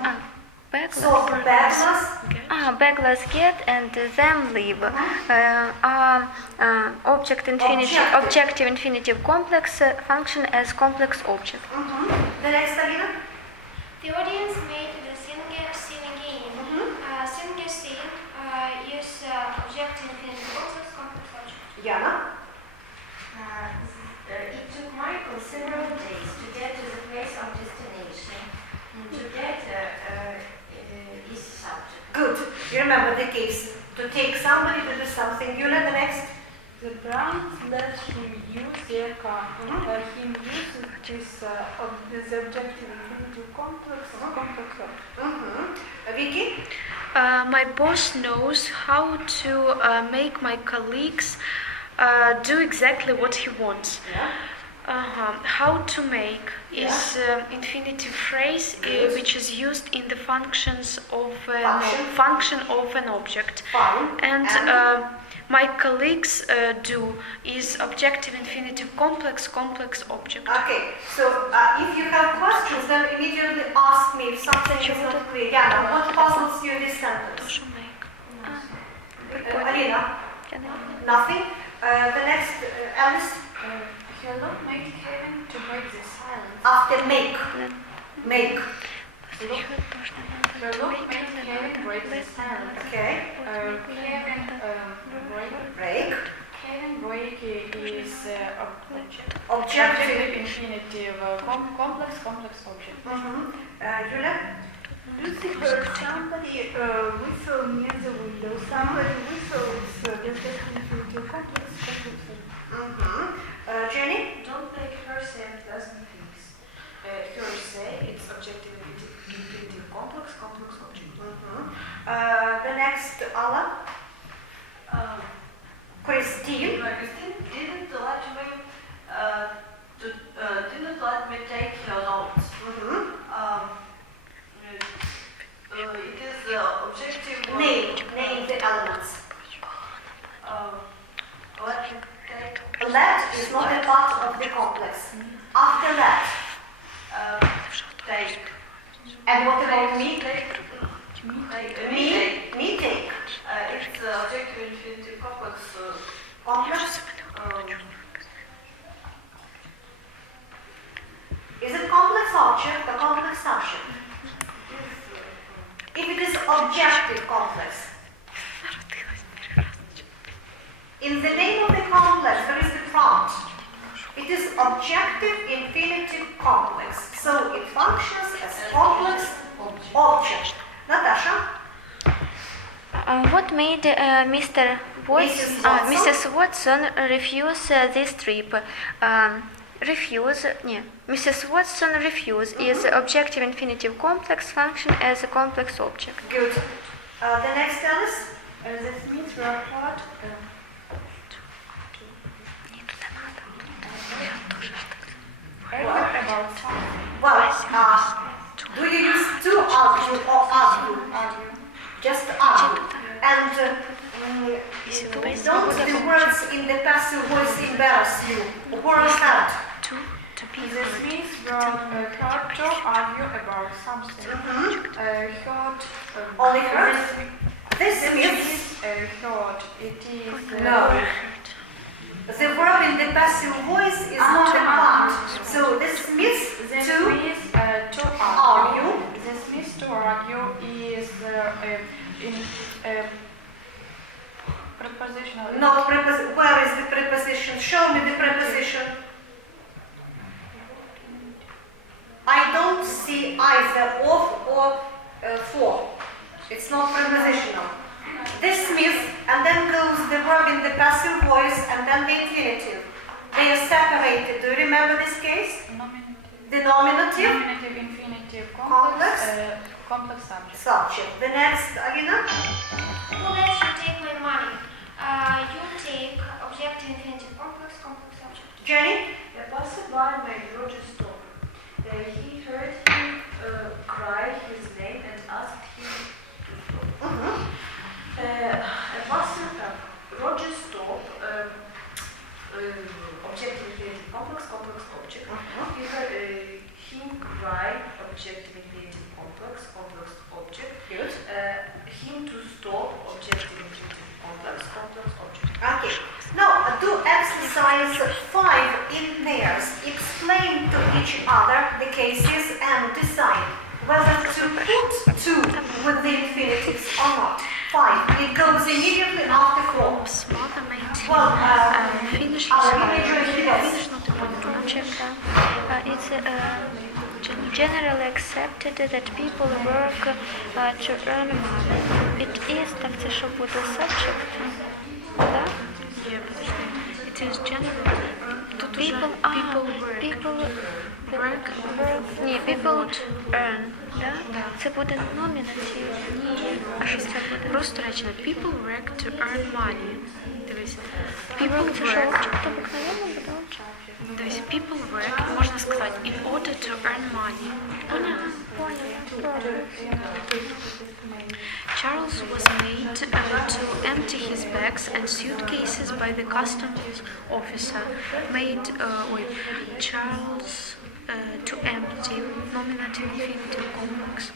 So begless. Begless get and them leave are objective infinitive complex function as complex object. The next, Alina? The audience made the singer sing again. Singer sing is objective infinitive complex object. Jana? It took Michael several days to get to the place of destination. To get is subject. Good. You remember the case. To take somebody to do something. You learn the next. The Browns let him use their car. He uses this objective infinitive complex object. Vicky? My boss knows how to make my colleagues do exactly what he wants. How to make is infinitive phrase which is used in the functions of function of an object. And my colleagues do is objective infinitive complex object. Okay, so if you have questions, then immediately ask me if something is not clear. Jana, what puzzles you in this sentence? Alina? Nothing? The next, Alice? Hello, made Kevin to break the silence. After make. Make. Hello, made Kevin break the silence. Okay. Kevin Break. Kevin break is Objective. infinitive complex object. Julia? Lucy heard somebody whistle near the window. Somebody whistles objective infinitive complex object. Jenny? Don't make her say unpleasant things. Her say it's objective infinitive complex object. The next, Alla? Christine? Christine didn't let me take her notes. It is objective. Name the elements. Let me take. Let is not a part of the complex. After that. Take. And what about me? Me take. It's objective infinitive complex. Complex? Is it complex object or complex subject? If it is objective complex. In the name of the complex, there is the prompt. It is objective infinitive complex. So it functions as complex object. Natasha? What made Mrs. Watson refuse this trip? Mrs. Watson refuse is objective infinitive complex function as a complex object. Good. The next, Alice? The Smiths were hot. About something. Well, do you use to argue or argue? Just argue. And don't the words in the passive voice embarrass you? Words had. The Smiths were hard to argue about something. Only heard? This Smiths. Heard. It is. No. The verb in the passive voice is not a part. So the Smiths to argue. The Smiths to argue is in prepositional. Not preposition. Where is the preposition? Show me the preposition. I don't see either of or for. It's not prepositional. This Smith, and then goes the verb in the passive voice, and then the infinitive. They are separated. Do you remember this case? Nominative. The nominative. Nominative, infinitive, Complex? Complex subject. Subject. The next, Alina? Who lets you take my money? You take objective infinitive complex object. Jenny? A passerby made Roger stop. He heard him cry his name and asked him to stop. A passerby, Roger stop. Objective infinitive complex object. He heard him cry objective infinitive complex object. exercise 5 in pairs. Explain to each other the cases and decide whether to put to with the infinitives or not. 5. It goes immediately after clause. Mother made him Well, finish are his we work. measuring He this? finished not a problem. It's generally accepted that people work to earn money. It is, так це що буде subject? Да? Yeah, but it is general. Тут уже people work. People Work. Ні, people earn. Да? Це буде nominative. Ні. А що це буде? Просто речення. People work to earn money. Дивись. People Work це що work. object обикновенно буде object? Дивись, people work, можна сказати, in order to earn money. Поняла. Charles was made to empty his bags and suitcases by the customs officer. Made, Charles to empty, nominative infinitive complex.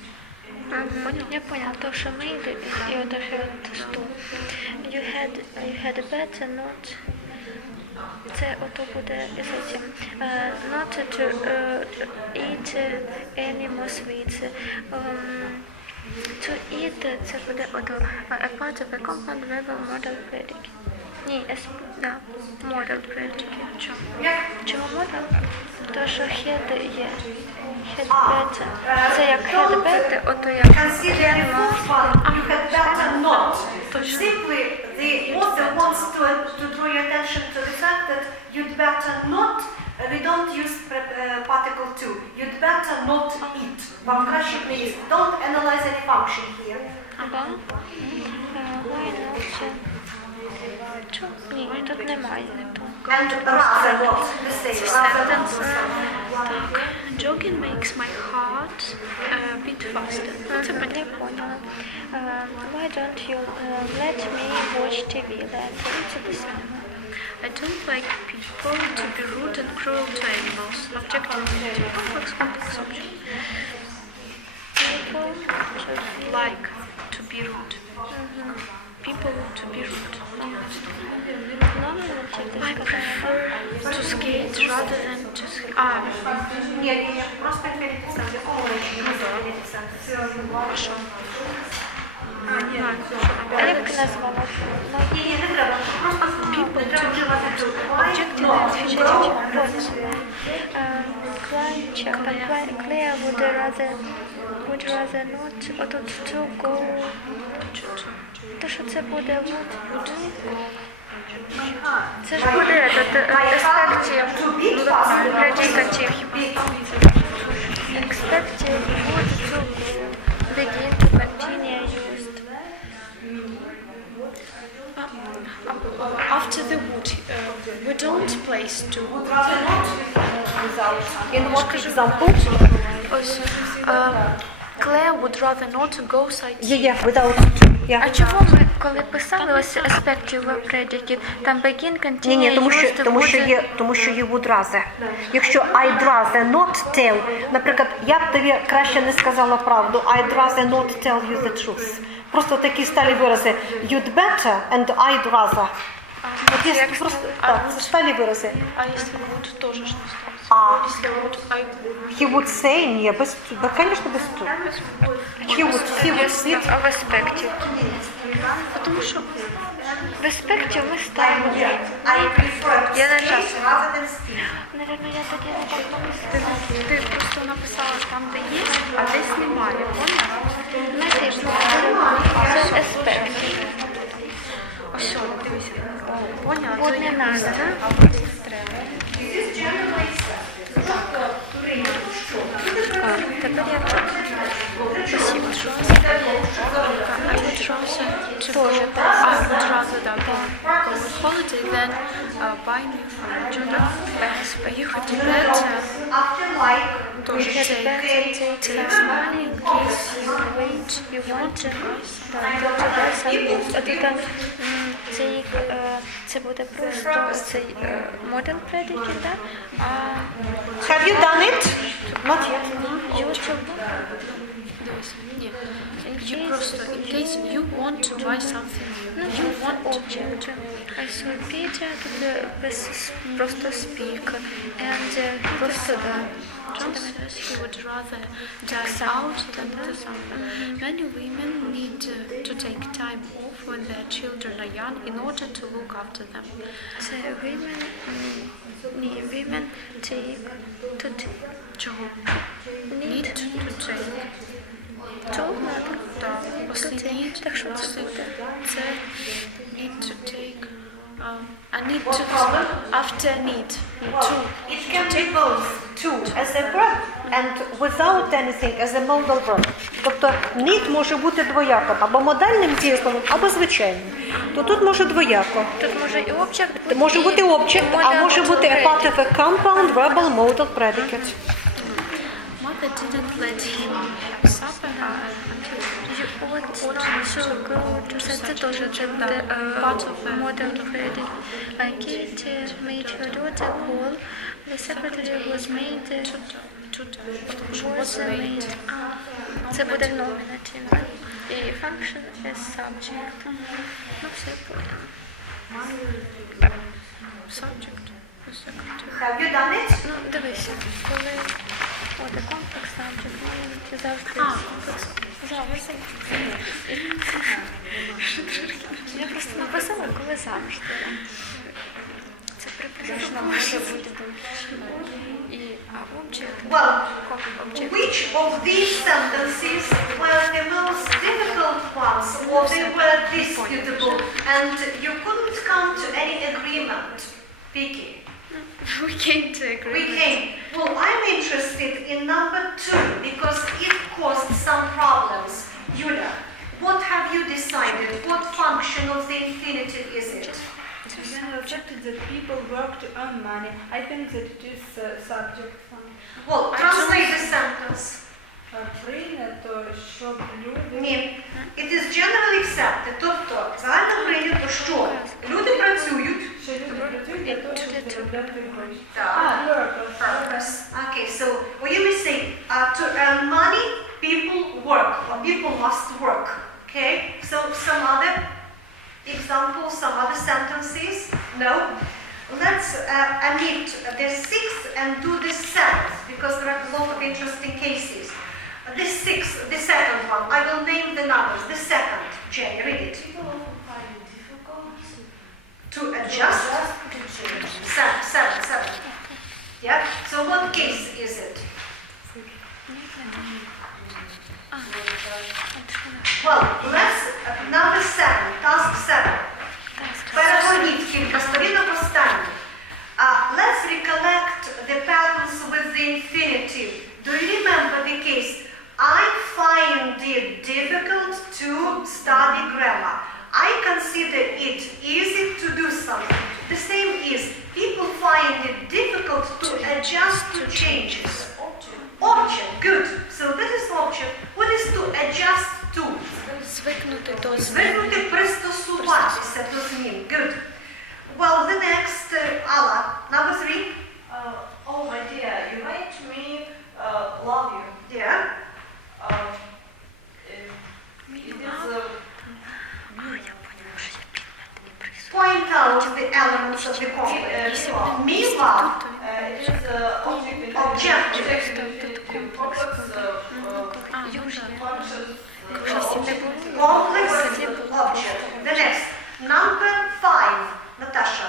Я поняла, то, що made і ото, що to. You had better not. Це ото буде із цим. Not to eat any more sweets. To eat це буде ото a part of a compound verbal model predicate. Ні, да, model predicate. Чому model? То, що head є. Head better. Це як head better, ото як Consider the fourth one. You had better not. Simply, the author wants to draw your attention to the fact that you'd better not. We don't use particle to. You'd better not eat. Вам краще б не їсти. Don't analyze any function here. Ага. Why not? Ні, тут немає. And rather not the same. Rather not the same. Так. Jogging makes my heart beat faster. Це Я понятно. поняла. Why don't you let me watch TV? Це the same. I don't like people to be rude and cruel to animals. Objective infinitive complex object. People should Like to be rude. People to be rude. nominative. I prefer to skate rather than to Ні, просто infinitive sentence. В якому реченні infinitive sentence? Що? Як назвала? Ні, не треба. Просто People не треба to вживати to. Objective Not. infinitive. Claire would rather not to go. То що це буде would? Це ж буде expective predicative. Expective would to begin to continue used. After the wood, we don't place to. In what example? Ось, Claire would rather not go sight. Without. А чого ми, коли писали ось expective predicate, там begin, continue, Ні, used, тому що є would rather. Якщо I'd rather not tell, наприклад, я б тобі краще не сказала правду, I'd rather not tell you the truth. Просто такі сталі вирази you'd better and I'd rather. От є просто, так, це сталі вирази. А если would, тоже ж не ставится. А Если would, I would. he would say, ні, без, звісно, без ту. He would sit. А в expective? Потому что В expective ми ставимо. I prefer to Я не speak знаю. rather than speak. Наверно, я тоді не так помислила. ти просто написала там, де є, а десь немає, поняла? Знаєте, це expective. Ось, дивися. Поняла? От То не є надо, ось, да? а ось не треба. Тепер я Спасибо, trust. I would rather to go. I would rather, да, go on holiday than buy new furniture. Да? Поехать в бед, After like, тоже take money in case you wait, you want to це буде просто цей model predicate, да? А have you done it? Not yet. YouTube You просто, in case you want to try something new, you want Object. I saw Peter просто speak and просто John says he would rather dine out than do something. Many women need to take time off when their children are young in order to look after them. Це women take to Чого? Need to take. Так, після need, так що це буде? Це need to take. I need to, after need, to. It can be both to as a verb and without anything as a modal verb. Тобто need може бути двояко, або модальним дієсловом, або звичайним. То тут може двояко. Тут може і object, Може бути object, а може бути a part of a compound verbal modal predicate. Mother didn't let him have supper until це теж це буде model credit. Kate made her daughter call. The secretary was made це буде nominative. І function is subject. Ну все понял. Subject. Have you done it? Ну дивися, коли буде комплекс subject, завжди. Завжди. Я просто написала, коли завжди. Це припущено може бути і object. Well, which of these sentences were the most difficult ones, or they were disputable, and you couldn't come to any agreement? Vicky? We came to agree. We came. Well, I'm interested in number 2 because it caused some problems. Yulia, what have you decided? What function of the infinitive is it? Then objected that people work to earn money. I think that it is subject function. Well, translate the sentence. Прийнято, щоб люди... Ні. It is generally accepted. Тобто, загально прийнято, що люди працюють. Що люди працюють для того, щоб заробляти гроші. Так. Purpose. Okay, so when you may say to earn money, people work, or people must work. Okay, so some other examples, some other sentences. No. Let's omit the 6th and do the 7th because there are a lot of interesting cases. The 6th, the second one. I will name the numbers. The second. Jenny, read it. People often find it difficult To adjust. to change. Seven. Yeah. So what case is it? Well, let's number 7. Task 7. Перегорніть кілька сторінок останніх. Let's recollect the patterns with the infinitive. Do you remember the case? I find it difficult to study grammar. I consider it easy to do something. The same is, people find it difficult to adjust to changes. Object, good. So that is object. What is to adjust to? Звикнути до змін. Звикнути пристосуватися до змін. Good. Well, the next, Alla, number 3. Oh my dear, you made me love you. Yeah. It is Point out the elements of the complex. Me love. it is Objective. complex Complex object. The next. Number 5. Natasha.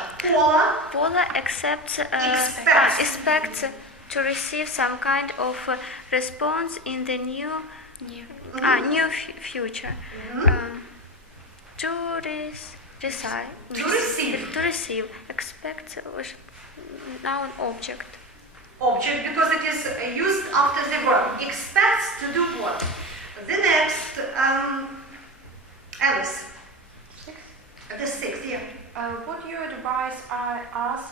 Paula expects to receive some kind of response in the near future. To receive. Expects noun object. Object because it is used after the verb. Expects to do what? The next, Alice. The 6th, yeah. Would you advise us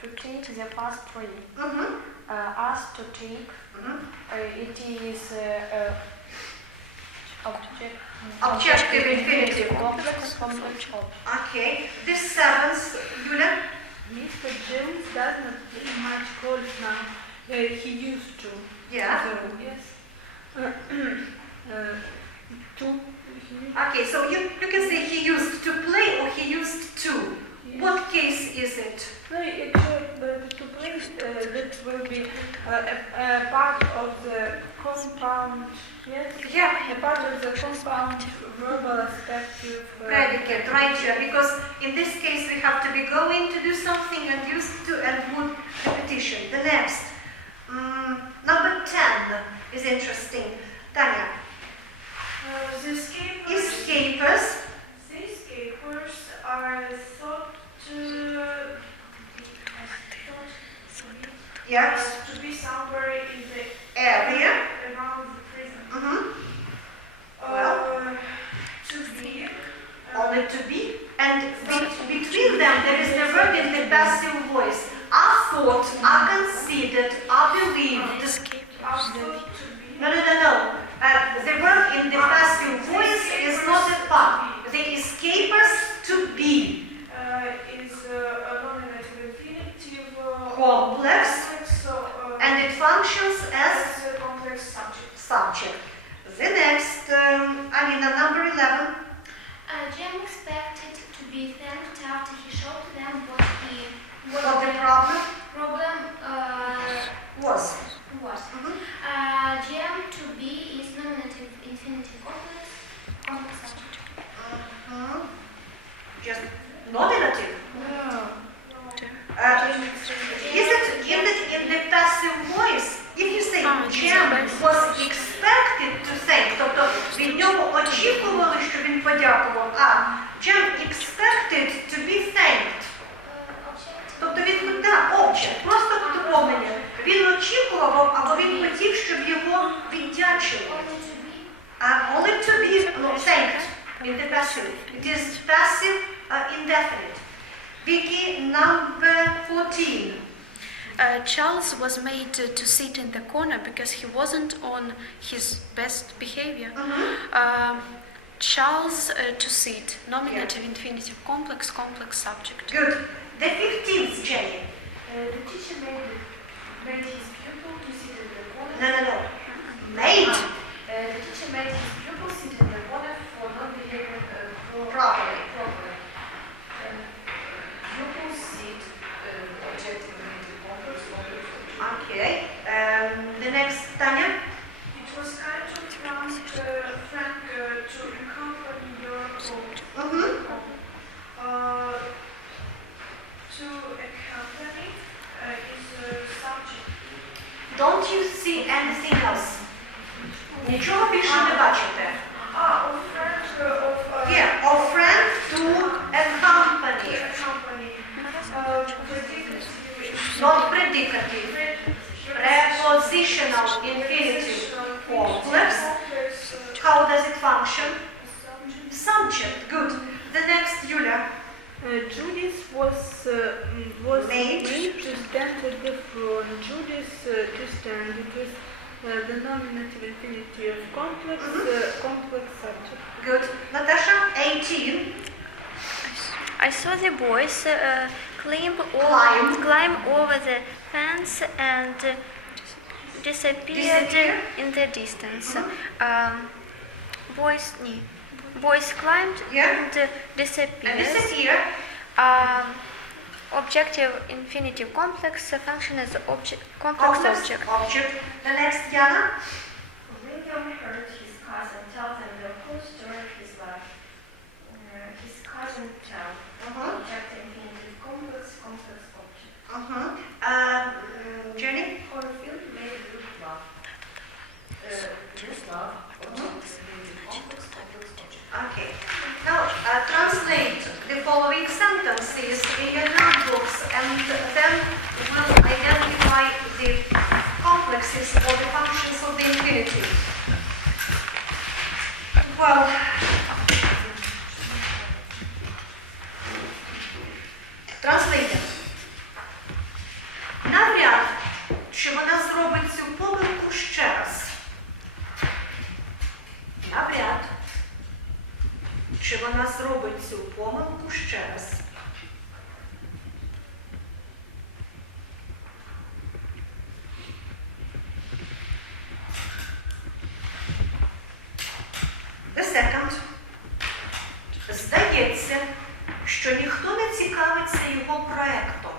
to take the past three? Us to take, it is Objective infinitive. complex. Okay. The 7th, Yulia. Mr. Jones does not play much golf now. He used to. Yeah. So, yes. To. Okay, so you can say he used to play or he used to. What case is it? No, actually, to play, that will be a part of the compound, yes? Yeah. A part of the compound verbal aspect of Predicate, right here, because in this case we have to be going to do something and used to and would repetition. The next, number 10 is interesting. Tanya. The escapers. Escapers. The escapers are thought to Yes. to be somewhere in the Area. around the prison. Well. To be. Only to be. And between them there is the verb in the passive voice. Are thought, are considered, are believed. Are thought to be. No. The verb in the passive voice is not a part. The escapers to be. Is a nominative infinitive Complex. So, And it functions as a complex subject. subject. The next, Alina, number 11. Jim expected to be thanked after he showed them what What the problem was. was. Jim to be is nominative infinitive complex subject. Just nominative. No. Is it in the passive voice? If you say Jim was expected to thank, тобто від нього очікували, що він подякував, а Jim expected to be thanked. Тобто він, object, просто доповнення. Він очікував, або він хотів, щоб його віддячили. Only to be thanked in the passive. It is passive indefinite. Vicky, number 14. Charles was made to sit in the corner because he wasn't on his best behavior. Charles to sit, nominative, infinitive, complex subject. Good. The 15th, Jenny. The teacher made his pupil to sit in the corner. No. Made. The teacher made his pupil sit in the corner for not behaving Properly. Pupils sit objective infinitive complex. Okay. The next, Tanya. It was kind of Frank to accompany your home. To accompany is a subject. Don't you see anything else? Нічого більше не бачите. Of Frank Yeah, of friend to accompany. Not predicative. Prepositional infinitive complex. How does it function? Subject. Good. The next, Yulia. Judith was Made. to stand at the front. Judith to stand because the nominative infinitive complex complex subject. Good. Natasha, 18. I saw the boys Climb. climb over the fence and disappeared Disappear? in the distance. Boys climbed Yeah. and disappeared. And disappear. Objective infinitive complex function as complex object. The next, Diana. William heard his cousin tell them the whole story of his life. His cousin tell. Object infinitive complex object. Jenny. Cornfield made good love. Good love. Object infinitive complex object. Okay. Now translate the following sentences in your notebooks, and then we'll identify the complexes or the functions of the infinitive. Well, translate. Навряд чи вона зробить цю помилку ще раз. Навряд чи вона зробить цю помилку ще раз. не цікавиться його проектом?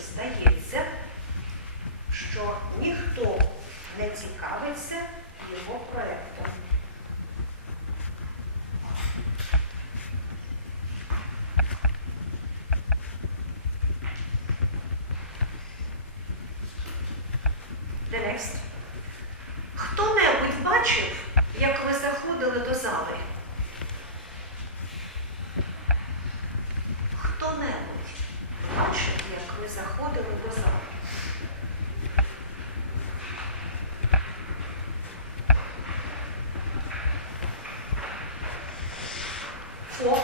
Здається, що ніхто не цікавиться його проектом. The next. Хто-небудь бачив, як ви заходили до зали? Хто-небудь бачив, як ви заходили до зали? Фо.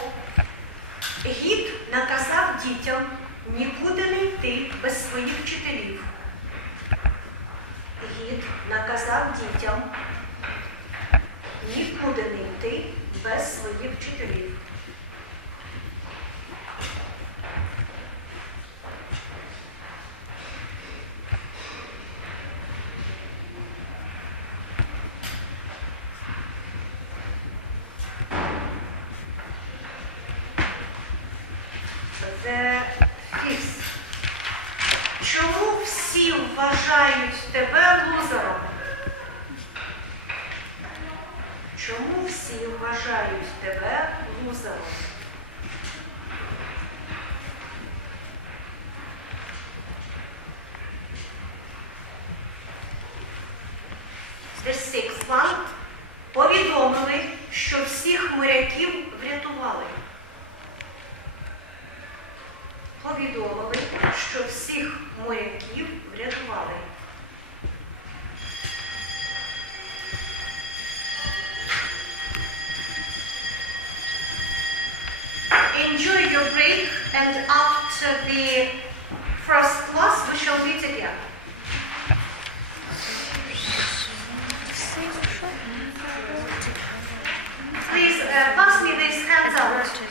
Гід наказав дітям нікуди не йти без своїх вчителів. Гід наказав дітям нікуди не йти без своїх вчителів. The fifth. Чому всі вважають тебе лузером? Чому всі вважають тебе лузером? The sixth one. Повідомили, що всіх моряків врятували. Повідомили, що всіх моряків врятували. Enjoy your break, and after the first class we shall meet again. Please pass me these hands out.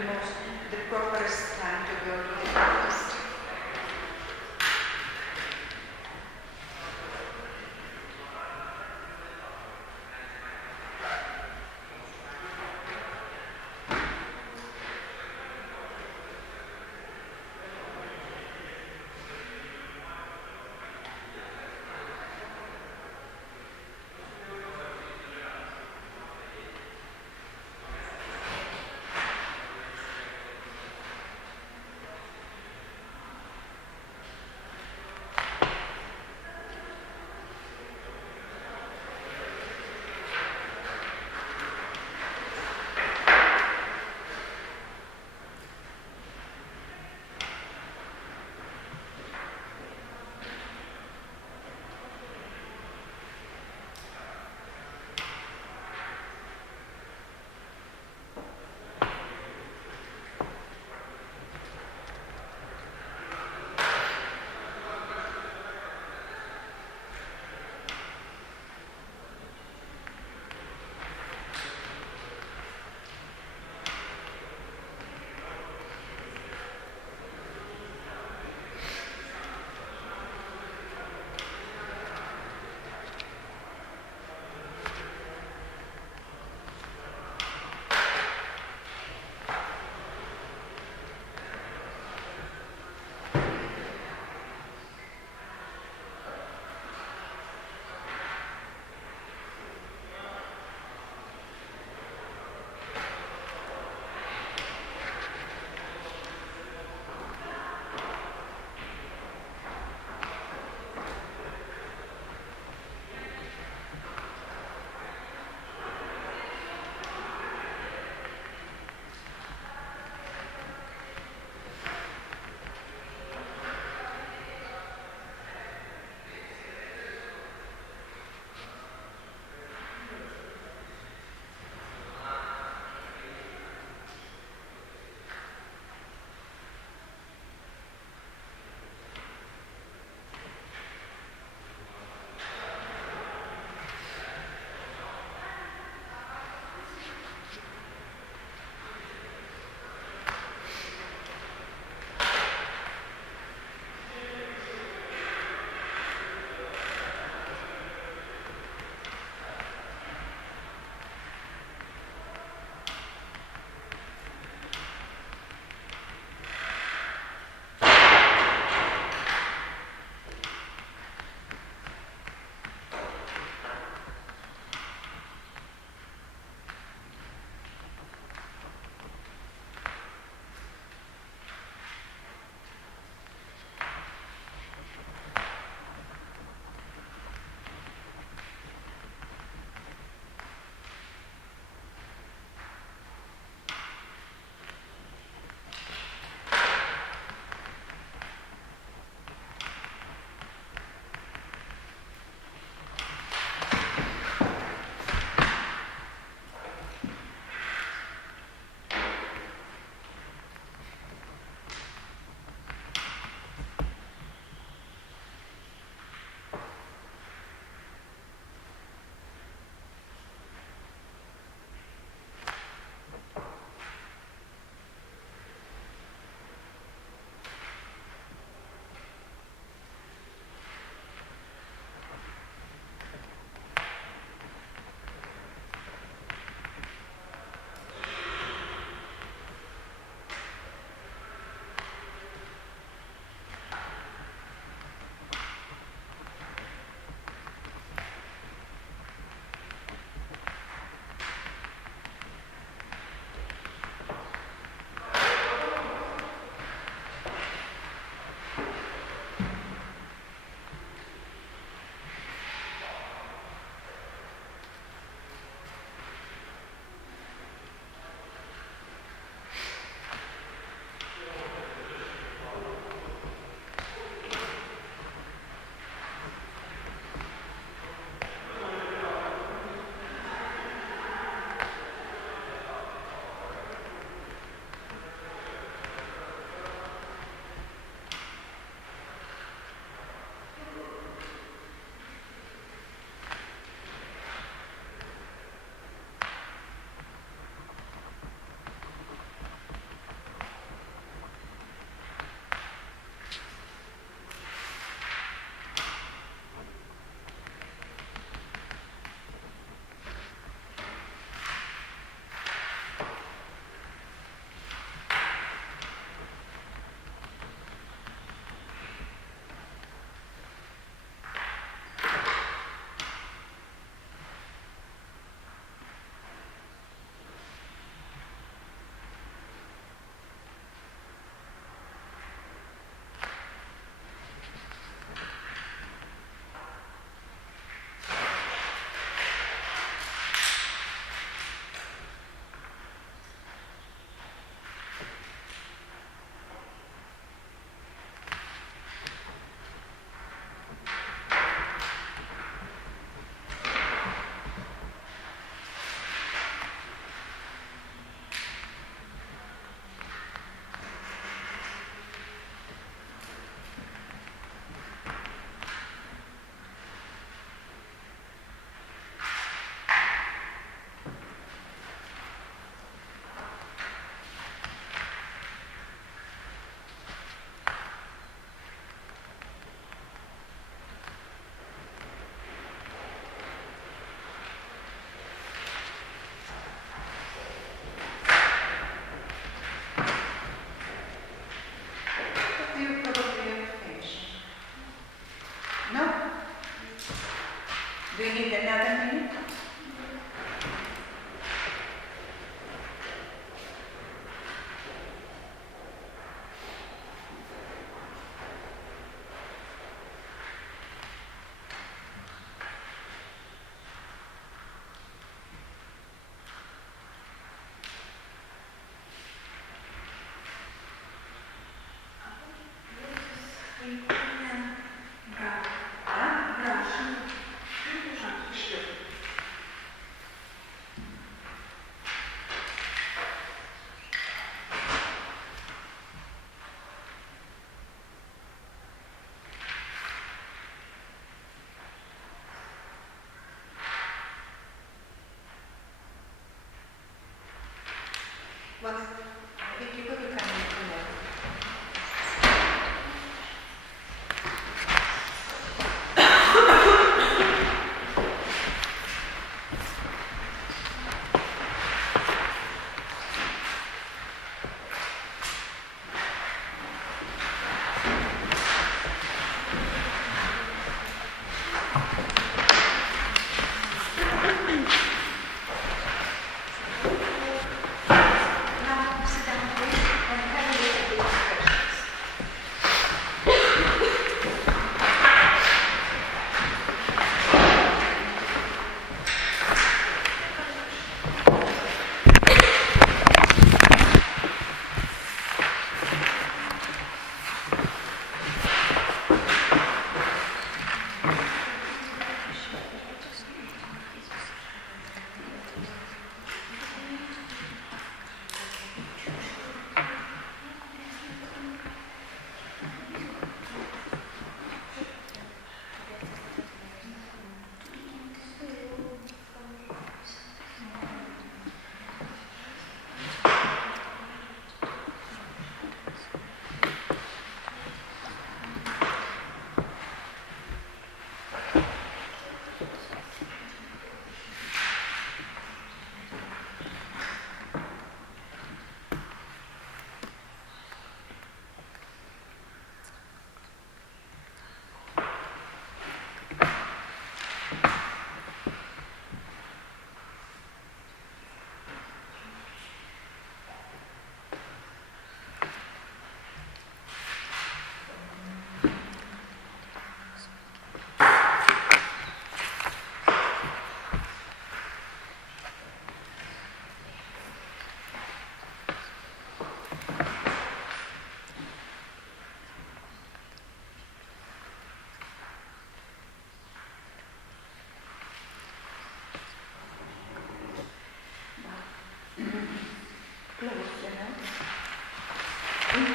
the properest time to go to the breakfast.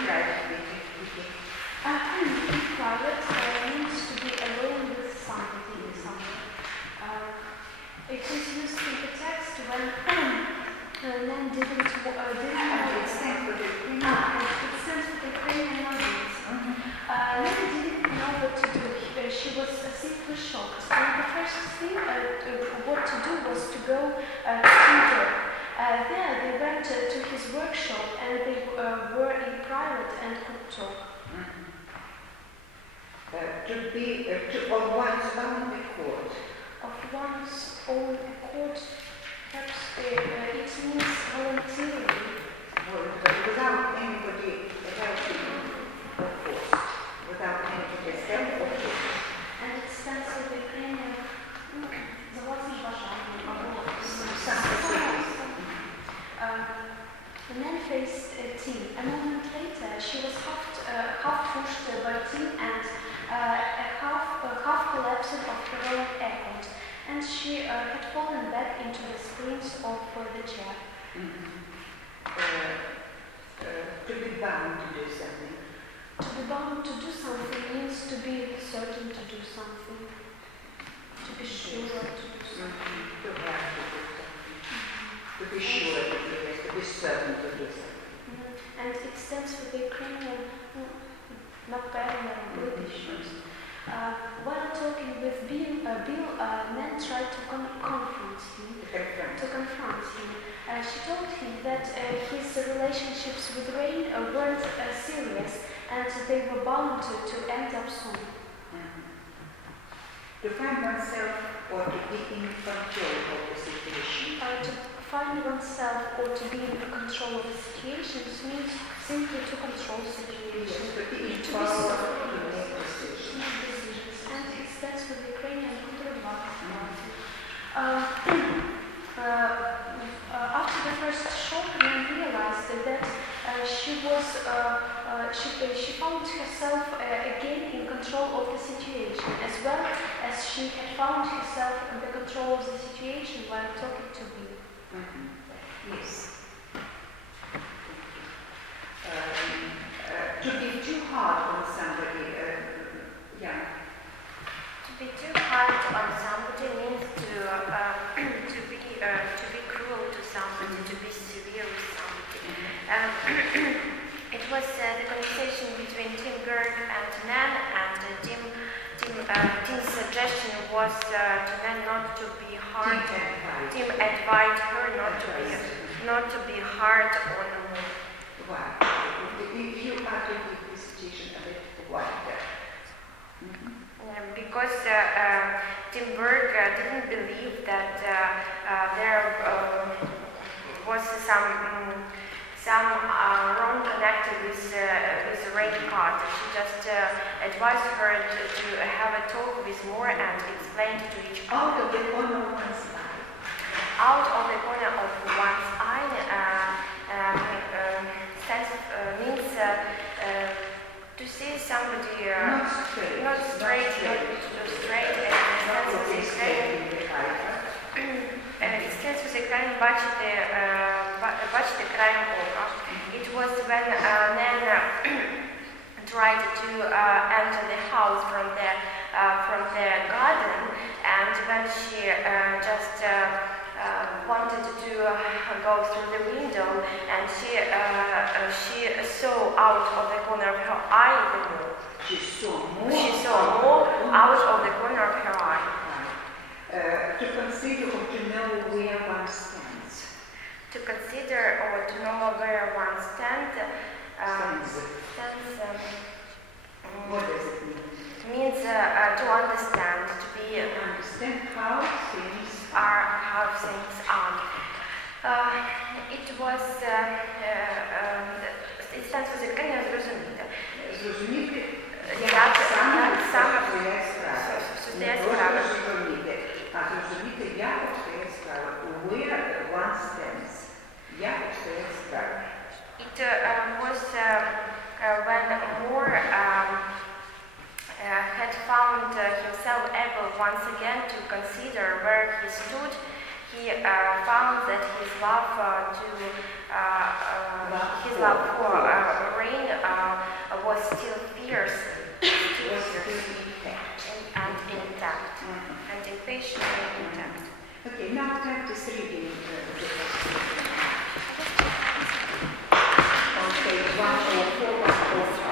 private meeting? In private means to be alone with somebody or something. It is used in the text when Nan didn't know. It stands for the It stands for the Ukrainian audience. Nan didn't know what to do. She was simply shocked. And the first thing what to do was to go to work. There they went to his workshop and they were in private and could talk. To be of one's own accord. Of one's own accord, perhaps it means voluntarily. Without anybody helping or forced. Without anybody's help or force. And it stands for the Ukrainian за власним бажанням або the man faced Tim. A moment later, she was half pushed by Tim and half collapsed of her own effort, and she had fallen back into the springs of the chair. To be bound to do something. To be bound to do something means to be certain to do something. To be sure to do something. To have to do something. To be sure to do it, to be certain to do something. And it stands for the Ukrainian, напевно, British. While talking with Bill, Nan tried to confront him. She told him that his relationships with Rain weren't serious and they were bound to end up soon. To find oneself or to be in control of the situation. To find oneself or to be in control of the situations means simply to control situations. Yes, to be in to power to make decisions. And it stands for the Ukrainian controlling. After the first shock, Nan realized that she found herself again in control of the situation, as well as she had found herself in the control of the situation while talking to Bill. Yes. To be too hard on somebody, To be too hard on somebody means to be cruel to somebody, to be severe with somebody. It was the conversation between Tim Berg and Nan, and Tim's suggestion was to Nan not to be hard. Tim advised her not to be hard on me. Why? If you are to make the situation a bit wider. Because Tim Berg didn't believe that there was some wrong connected with Rain Carter. She just advised her to have a talk with Moore and explain to each other. Out of the corner of one's eye. Out of the corner of one's eye means to see somebody Not straight, and it stands for the краєм бачити краєм ока. It was when Nan tried to enter the house from the garden, and when she just wanted to go through the window, and she saw out of the corner of her eye the mole. She saw more out of the corner of her eye. To consider or to know where one stands. To consider or to know where one stands. What does it mean? It means to understand, to be Understand how things are. It was. It stands for the Ukrainian зрозуміти. Зрозуміти, Як саме твоя справа. суди Не справи. просто зрозуміти, а зрозуміти, як твоя справа. Where one stands. Як твоя справа. It was when Moore had found himself able once again to consider where he stood. He found that his love for Rain was still fierce and intact, and impatient and intact. Okay, now practice reading. On page 104, 105.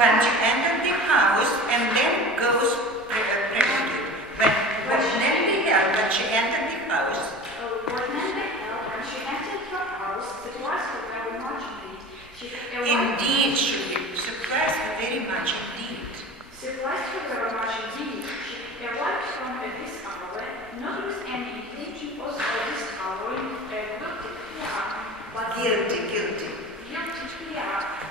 When she entered the house and then goes prelude. When Nelly heard that she entered the house. When Nelly heard when she entered her house, surprised her very much indeed. Indeed, she surprised her very much indeed. Surprised her very much indeed. She arrived home at this hour, not with any intention of discovering a guilty fear, but Guilty.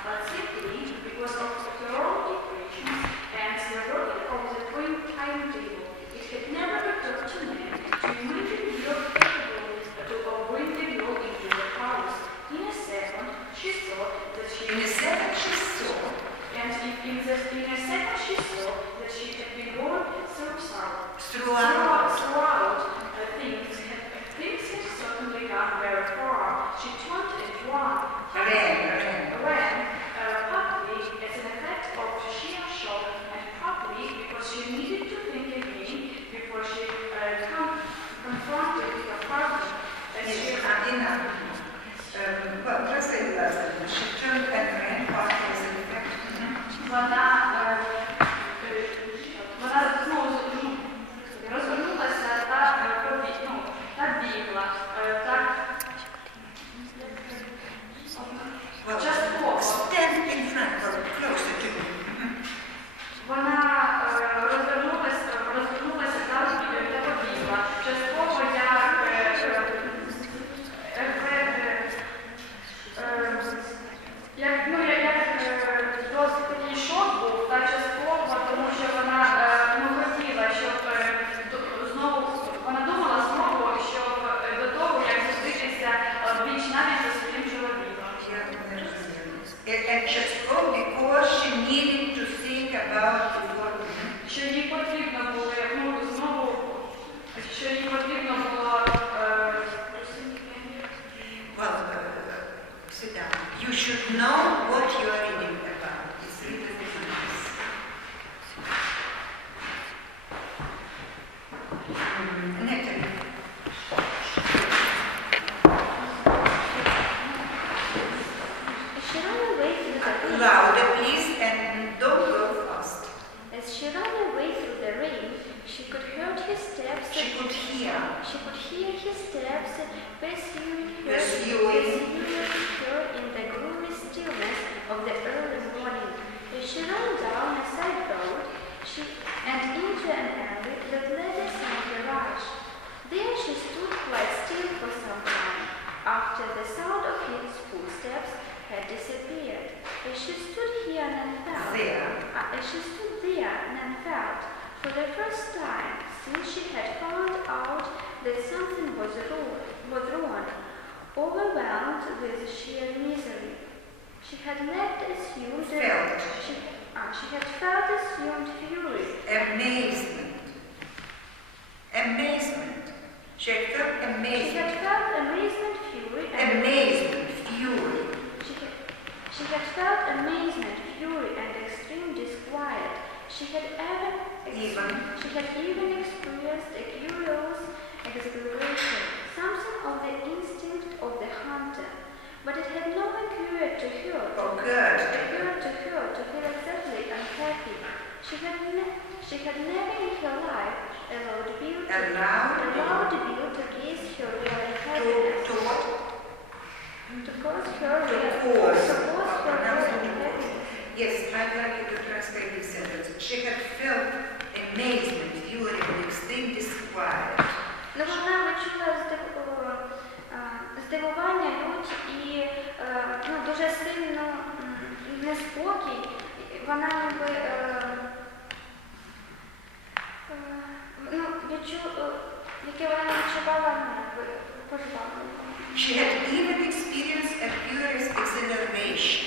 but simply because of her own impressions and the working of the twin timetable. It had never occurred to me to imagine your capable to bring the girl into the house. In a second, she thought that she and if in a second she saw that she had been going throughout things had certainly gone very far. She turned and ran, partly as an effect of sheer shock and partly because she needed to think again before she confronted her partner. She turned and ran partly as an effect. Вона знову розвернулася She could hear. She could hear his steps pursuing her in the gloomy stillness of the early morning. She ran down a side road and into an alley that led a some garage. There she stood quite still for some time, after the sound of his footsteps had disappeared. She stood here and felt. She stood there and felt, for the first time since she had found out that something was wrong, overwhelmed with sheer misery. She had felt assumed fury. Amazement. She had felt amazement. She had felt amazement, fury, and extreme disquiet. She had even experienced a curious exhilaration, something of the instinct of the hunter. But it had not occurred to her. To feel exactly unhappy. She had never in her life allowed Bill to gaze her real happiness. To cause her real happiness. Yes, I'd like you to translate this sentence. She had felt amazement, fury, and extreme disquiet. Ну, вона відчула здивування, лють і дуже сильно неспокій. Вона ніби яке вона відчувала пожвавлення. She had even experienced a curious exhilaration.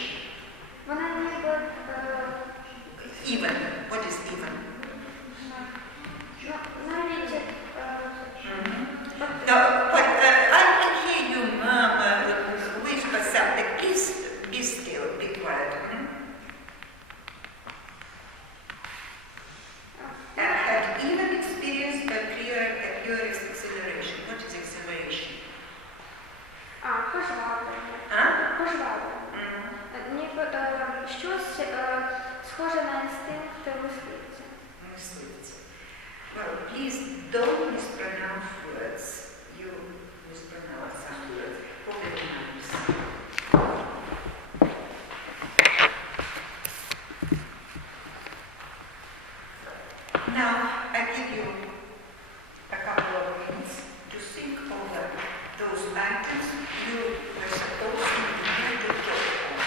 Вона ніби Even. What is even? навіть No, but I can hear you murmur, whisper something. Please be still, be quiet. Had even experienced a curious exhilaration. What is exhilaration? пожвавлення. Ніби щось схоже на інстинкт мисливця. Well, please don't mispronounce words. You mispronounce some words. Probably nice. Now, I give you a couple of minutes to think over those items you were supposed to do the job on.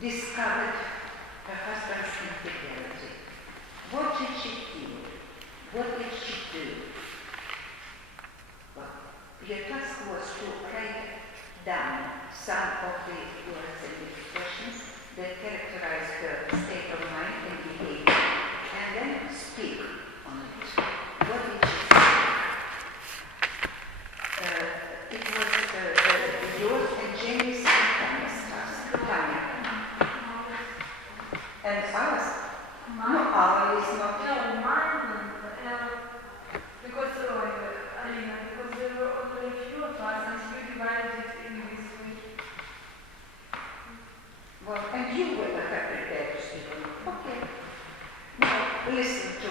discovered her husband's infidelity. What did she feel? What did she do? Well, your task was to write down some of the words and expressions that characterize her state of mind and behavior, and then speak on it. What did she say? It was yours and Jamie's and Tanya's task. Tanya. And ours? No, ours is not. No, mine, because Alina, because there were only a few of us, and you divided it in this way. Well, and you were prepared to speak on it. Okay. Now, listen to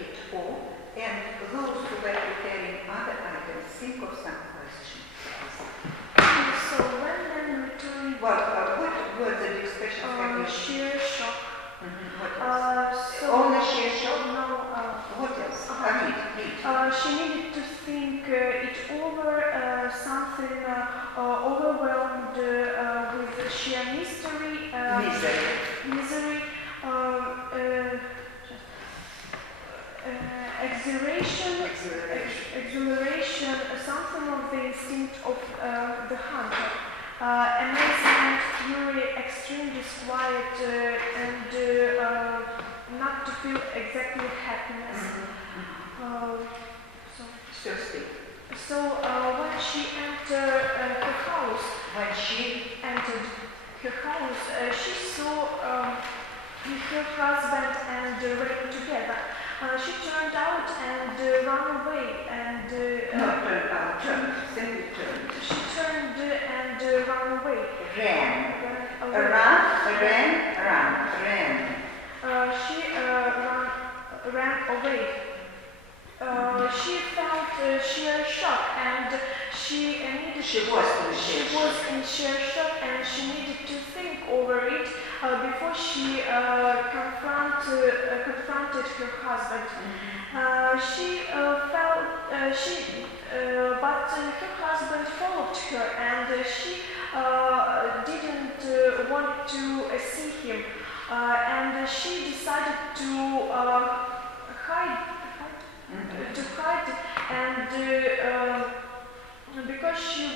it all, and those who were preparing other items, think of some questions. So when men returned, Well, what words and expressions have you sheer shock. What else? So Only sheer shock? no, What else? Read. she needed to think it over, something overwhelmed with sheer mystery, misery, exhilaration, something of the instinct of the hunter. Amazement, fury, extreme disquiet, and not to feel exactly happiness. So speak. So when she entered her house, she saw her husband and Rain together. She turned out and ran away and Simply turned. she turned and ran away. Ran. She ran away. She felt sheer shock and she was in sheer shock and she needed to think over it before she confronted her husband. But her husband followed her and she didn't want to see him. And she decided to hide, and because she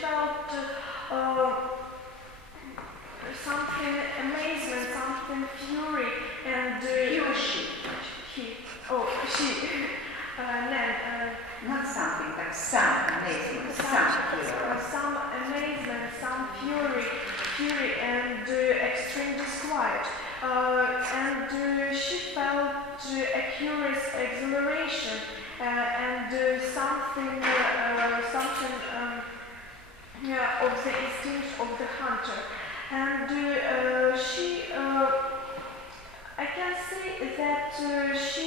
felt something amazement, something fury, and Not something, but some amazement, some amazement, some fury, and extreme disquiet. And she felt a curious exhilaration and something of the instinct of the hunter. And I can say that she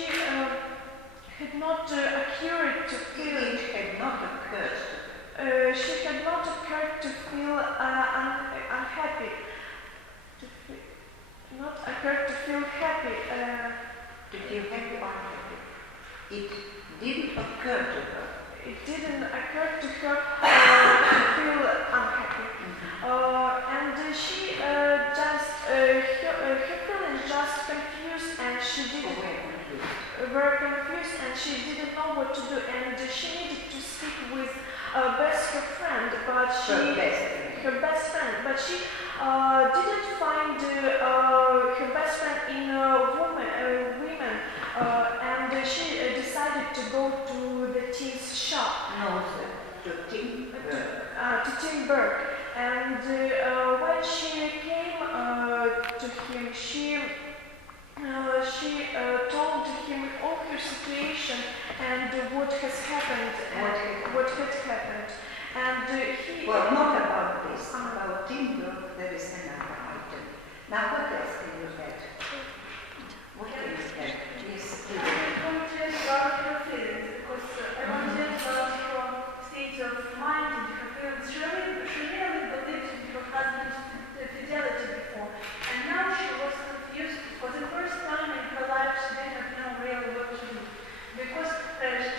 had not occurred to feel. It had not occurred. She had not occurred to feel unhappy. Not occurred to feel happy. To feel happy or unhappy. It didn't occur to her. It didn't occur to her to feel unhappy. And she her feeling just confused and she didn't were confused and she didn't know what to do and she needed to speak with her best friend, but she didn't find her best friend in women, and she decided to go to the tea's shop. No, sir. To Tim Burke. And when she came to him, she told him all her situation and what has happened what had happened. And he... Well, not about this. About Tim Burke, there is another item. Now, what else can you add? What can you add? Yes, I want to tell you about her feelings, because I want to tell you about her state of mind and her feelings. She really believed in her husband's fidelity before, and now she was confused. For the first time in her life, she didn't know really what to do, because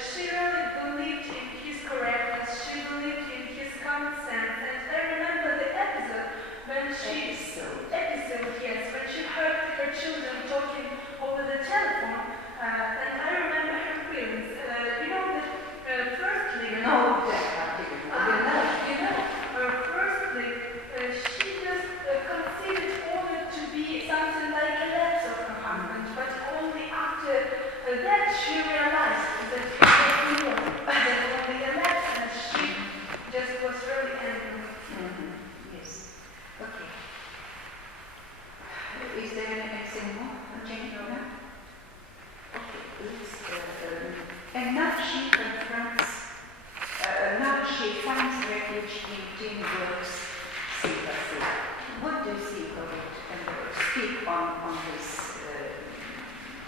she really believed in his correctness, she believed in his common sense. And I remember the episode when Teen works seamlessly. What do you think of it and speak on this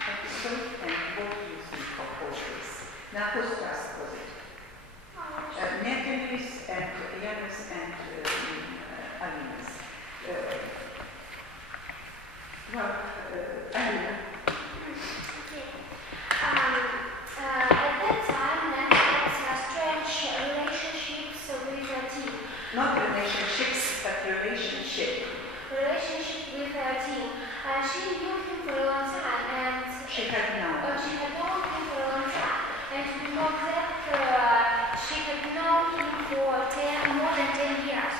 episode, and what do you think of all this? Now, who's just was it? Natalis and Yanis and Alinas. Alina. At that time, Nan had strange relationships with her team. Not relationships, but relationship. Relationship with her team. She knew him for a long time, and She had known. she had known him for a long time. And because that, she had known him for more than 10 years.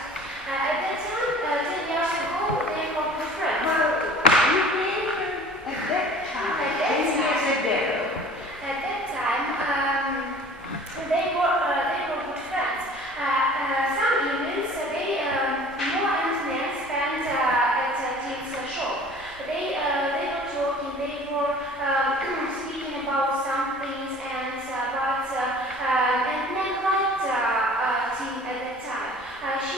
At that time, 10 years ago, they were good friends. Well, you mean at that time, 10 years ago? At that time, they were good friends. Some evenings, they Mo and Nan spent at Tim's shop. They were talking. They were speaking about some things, and Nan liked Tim at that time. She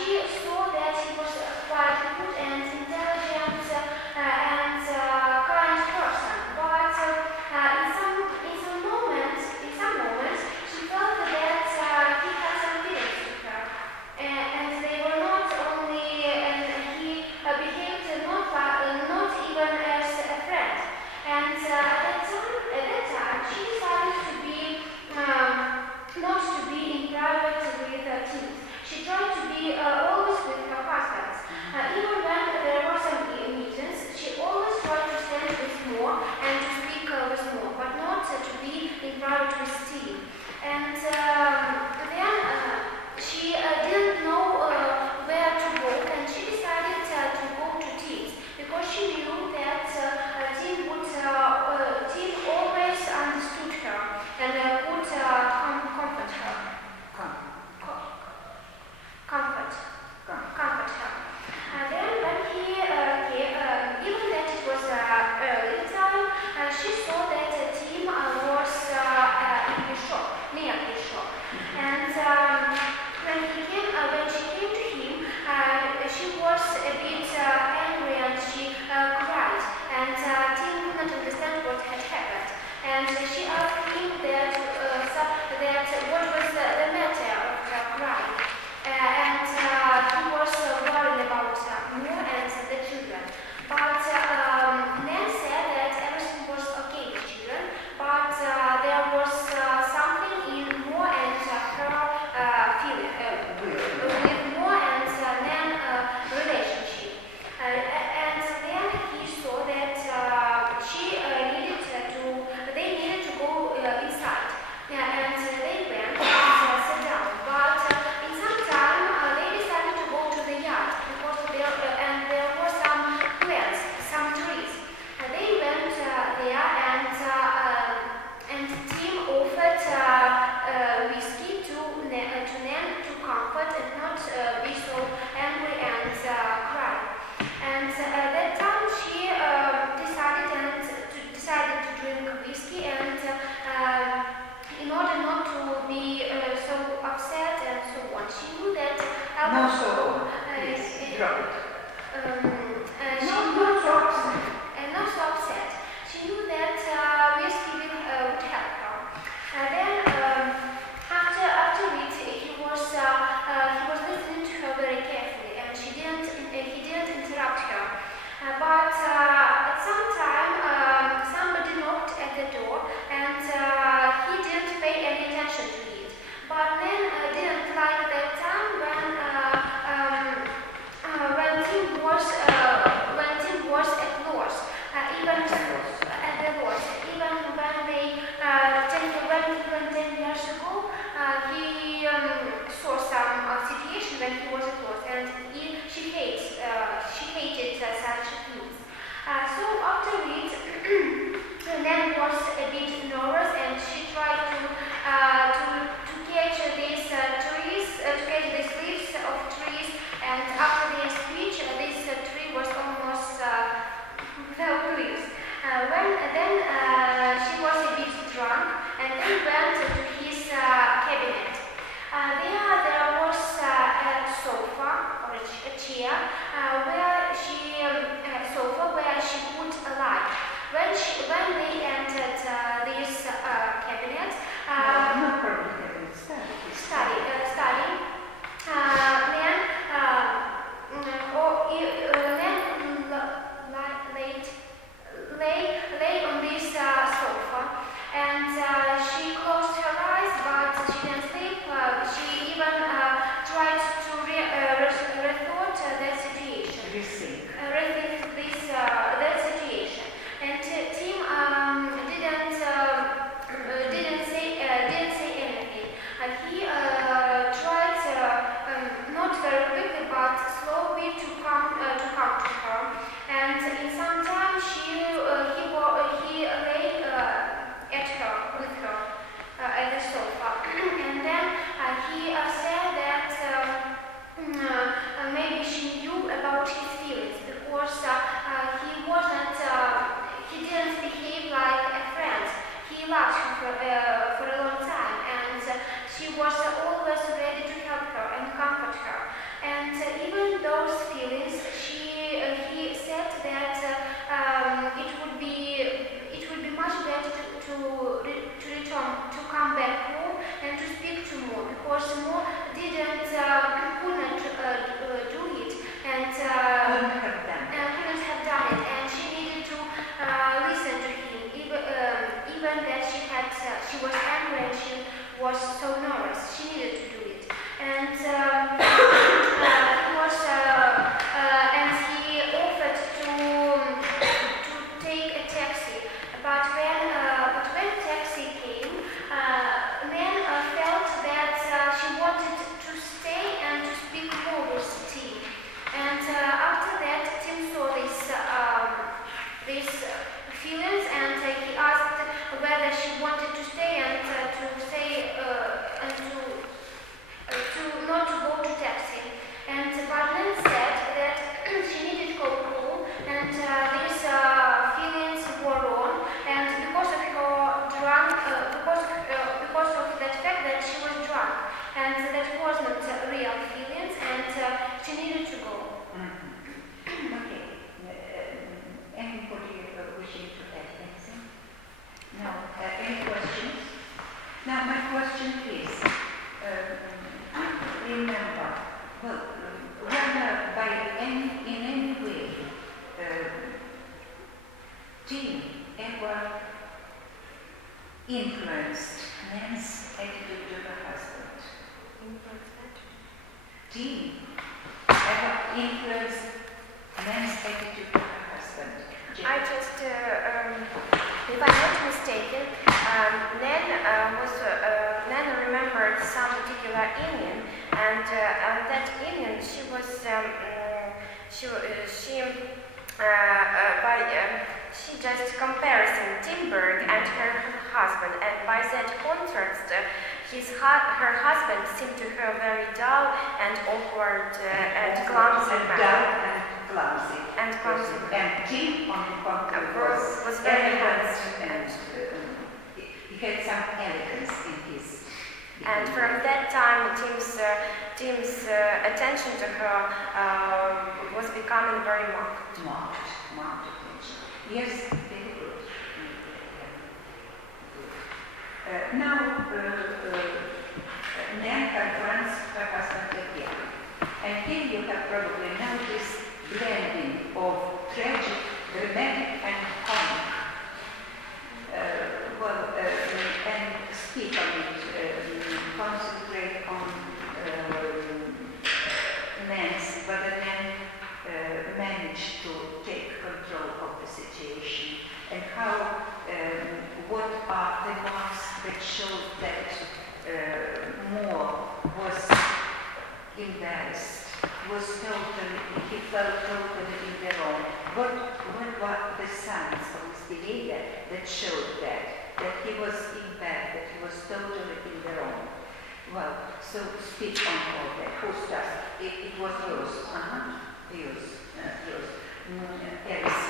influenced man's attitude to her husband? I just, if I'm not mistaken, Nan remembered some particular evening, and on that evening she was, she just comparison Timberg and her husband, and by that contrast, her husband seemed to her very dull and awkward and clumsy man. Dull and clumsy. And clumsy. And Tim, on the contrary, was very elegant handsome. and he had some elegance in his. And from that time, Tim's attention to her was becoming very marked. Marked attention. Yes, very good. Now, Nan confronts her husband again. And here you have probably noticed blending of tragic, dramatic, and comic. And speak on it, concentrate on whether Nan managed to take control of the situation, and how, what are the marks that show that Moore was embarrassed, he felt totally in the wrong. What were the signs of his behavior that showed that he was in bad, that he was totally in the wrong? Well, so speak on all that. Who starts? It was yours. Yours. Alice.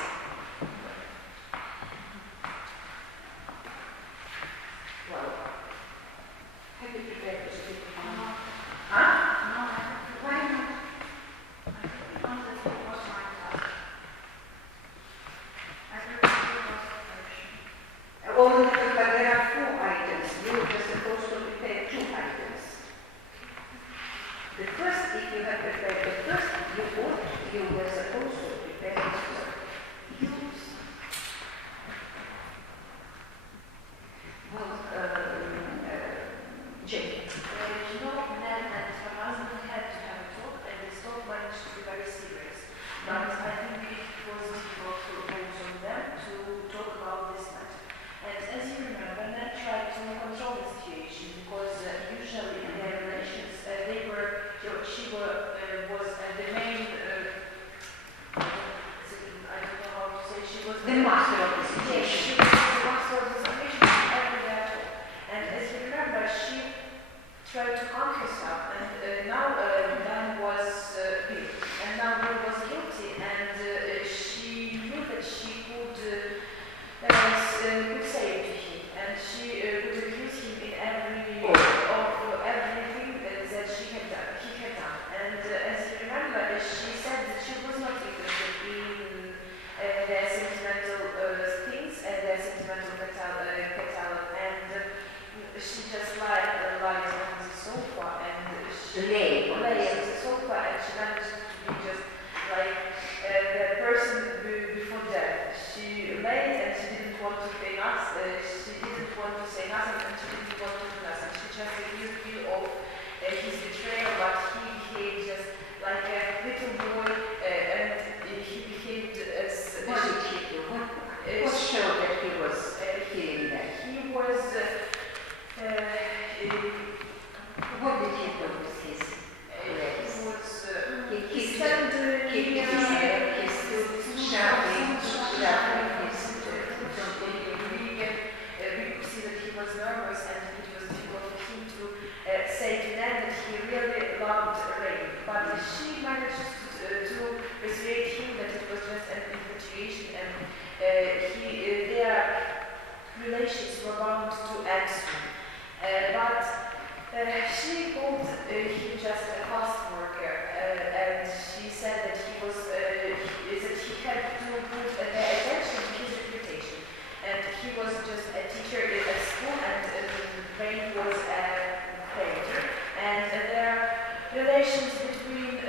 Well, have you prepared to speak on? Huh? No. Why not? Only but there are 4 items. You were supposed to prepare 2 items. The first, if you have prepared the first, you were supposed to prepare the second. Well, Jane. Nan and her husband had to have a talk, and this talk managed to be very serious. But I think it was difficult to impose on them to talk about this matter. And as you remember, Nan tried to control the situation because usually in their relations, was the main, I don't know how to say, she was The master of the situation. Yes, she was the master of the situation everywhere at all. And as you remember, she tried to calm herself, and now Dan was guilty. And now Dan was guilty, and she knew that she could say it to him, and she would accuse him in everything that he had done. And as you remember, she said that she was not interested in their sentimental things and their sentimental catalog, and she just lied on the sofa, and she lay on the sofa, and she managed to be just like the person before death. She lay and she didn't want to say nothing, and she didn't want to do nothing. She just accused him of his betrayal, but he behaved just like a little boy, and he behaved as... What did he do? What showed that he was feeling that? He was... What did he do with his legs? He stood shouting, we could see that he was nervous, and it was difficult for him to say to Nan that he really loved Ray. But she managed to persuade him that it was just an infatuation, and their relations were bound to end soon. But she called him just a fast worker, and she said that he had to put their attention to his reputation. And he was just a teacher at school, and Ray was a painter. And their relations between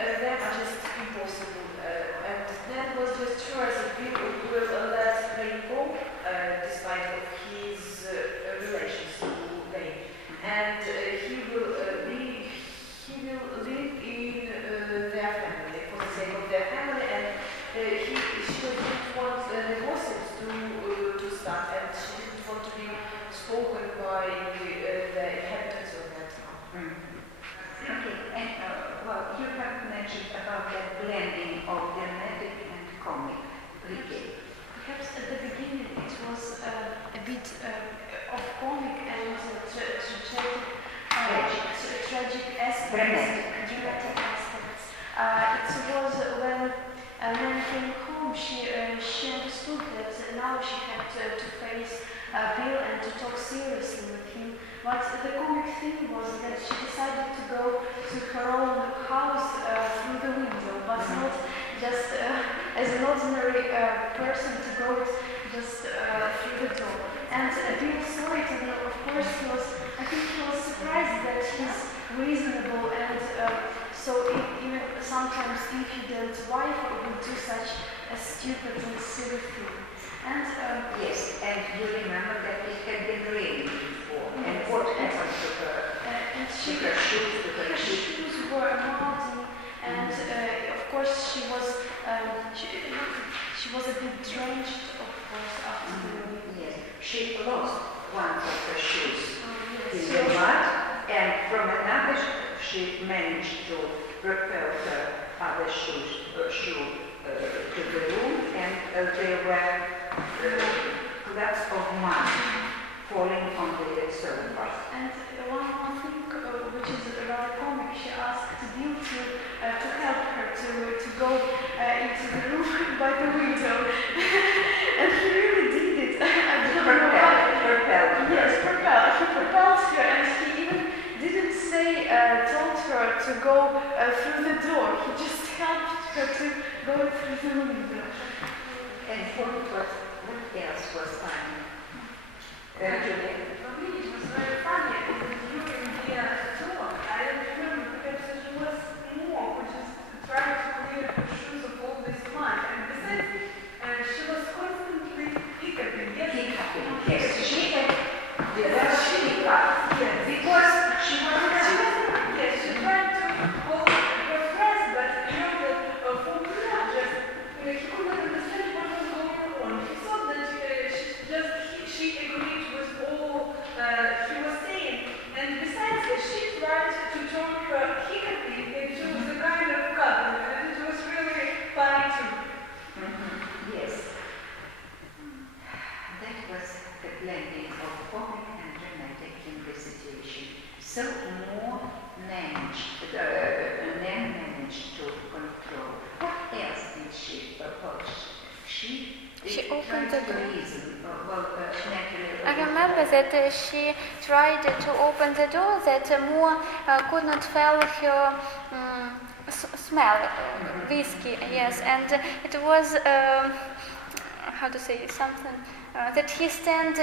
blending of dramatic and comic. Really. Perhaps at the beginning it was a bit of comic and tragic aspects. Dramatic aspects. It was when Nan came home, she understood that now she had to face Bill and to talk seriously with him. But the comic thing was that she decided to go to her own house through the window, but not just as an ordinary person to go just through the door. And Bill saw it, and of course I think he was surprised that he's reasonable, and so even sometimes impudent wife would do such a stupid and silly thing. And yes, and you remember that it had been raining before. Yes, and what happened to her? And her shoes were muddy, and of course she was a bit drenched, of course, after the rain. Yes, she lost one of her shoes Yes. in the mud, and from another she managed to propel her other shoe to the room, and they were clods of mud falling on the sofa. And one thing which is rather comic, she asked Bill to help her to go into the room by the window, and he really did it. I don't know why. Yes, propelled. He propelled her, and he even didn't say told her to go through the door. He just helped her to go through the window. And what else was funny? Julia? For me, it was very funny. During the talk, I remember perhaps it was more, which is trying to clear her shoes of all this mud. And besides, she was constantly hiccuping. Yes, she had because she was yes, she tried to hold her breath, but you know that for me, just he could not understand what was going on. He thought that she agreed with all he was saying, and besides, she tried to turn her hiccuping into the kind of cuddling, and it was really funny too. Yes. That was the blending of comic and dramatic in the situation. So more managed, Nan managed to control. What else did she propose? She opened the door. I Naturally. remember that she tried to open the door that Moore could not feel her smell, whiskey, yes, and it was, how to say, something, that he stood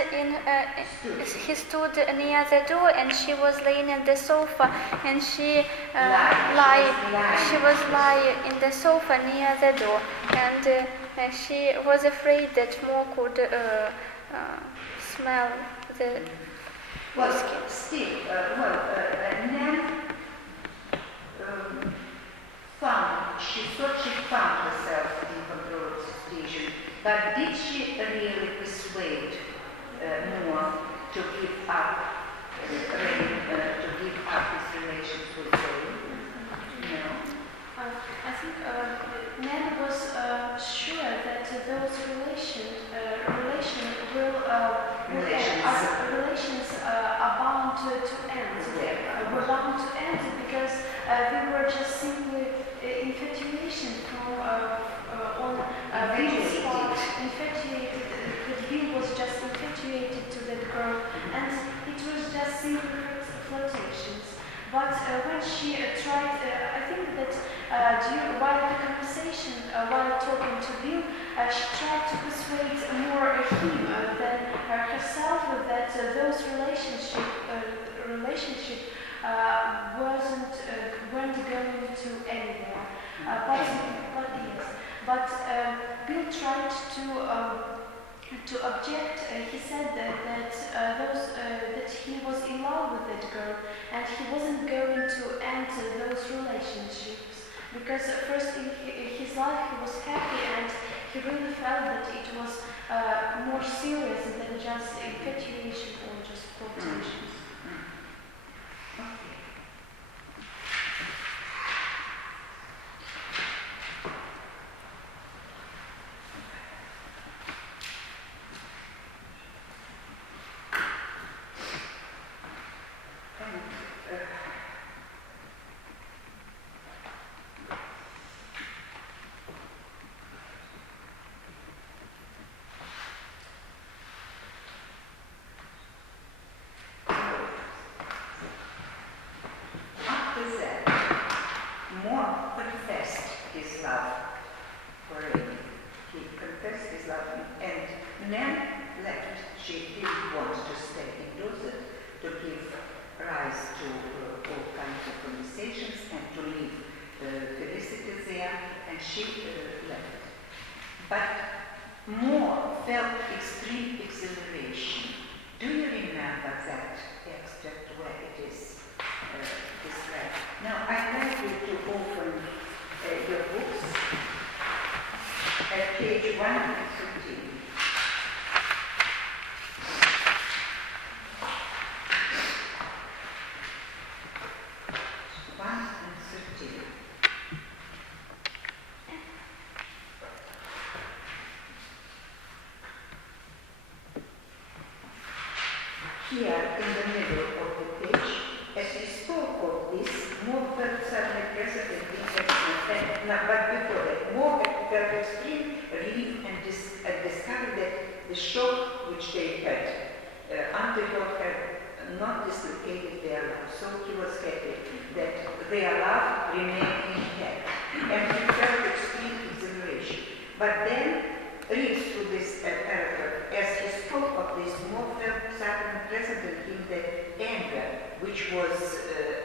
near the door, and she was laying in the sofa, and she was lying in the sofa near the door, and she was afraid that Moore could smell the whiskey. Nan she thought she found herself in control of the situation, but did she really persuade Moore to give up his relations with Ray? No. I think Nan was sure that those relations are bound to end. Were bound to end because they were just simply infatuation on Bill's part. Infatuated. That Bill was just infatuated to that girl, and it was just simple flirtations. But when she tried, I think that while the conversation, while talking to Bill, she tried to persuade more him than herself that those relationship weren't going to anywhere. But Bill tried to object. He said that he was in love with that girl, and he wasn't going to enter those relationships because first in his life he was happy, and he really felt that it was more serious than just infatuation or just flirtations. forever. He confessed his love, and Nan left. She didn't want to stay in Dorset to give rise to all kinds of conversations and to leave Felicity there, and she left. But Moore felt extreme exhilaration. Do you remember that extract where it is described? Now, I'd like you to open your books at page 113. Here, in the middle of the page, as he spoke of this, Moore felt suddenly present in but before that, Moore felt extreme relief and discovered that the shock which they had undergone had not dislocated their love. So he was happy that their love remained intact, and he felt extreme exhilaration. But then, reads through this paragraph, as he spoke of this, Moore felt suddenly present in him the anger, which was,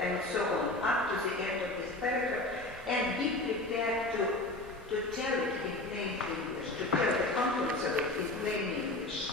and so on, up to the end of this paragraph, and be prepared to tell it in plain English, to tell the contents of it in plain English.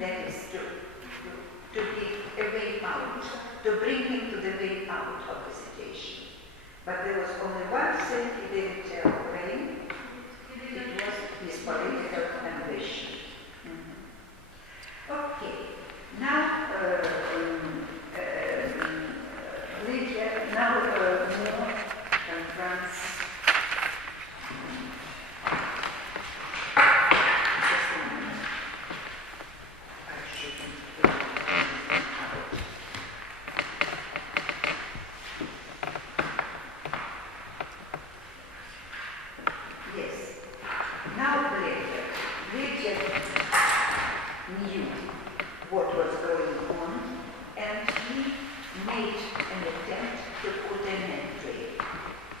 That is to be a way out, to bring him to the way out of the situation. But there was only one thing he didn't tell Rain. It was his political ambition. Okay, now Lydia, now more confronts knew what was going on, and he made an attempt to put an entry.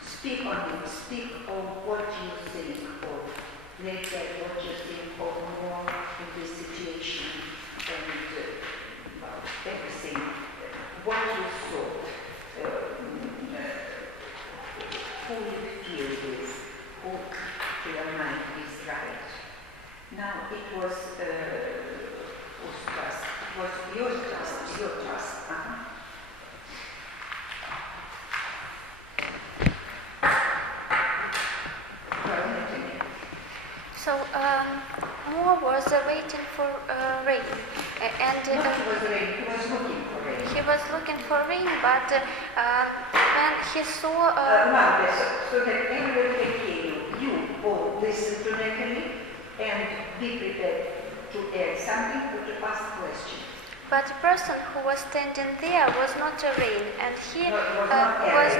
Speak on it, speak of what you think of, later what you think of more in this situation, and about everything, what you thought, who you feel with, who to your mind is right. Now it was whose trust? It was your trust, your trust. So Moore was waiting for rain, and He was looking for rain. he was looking for rain, but when he saw so that everybody can you all listen to Natalie and be prepared to add something or to ask questions. But the person who was standing there was not rain, and he was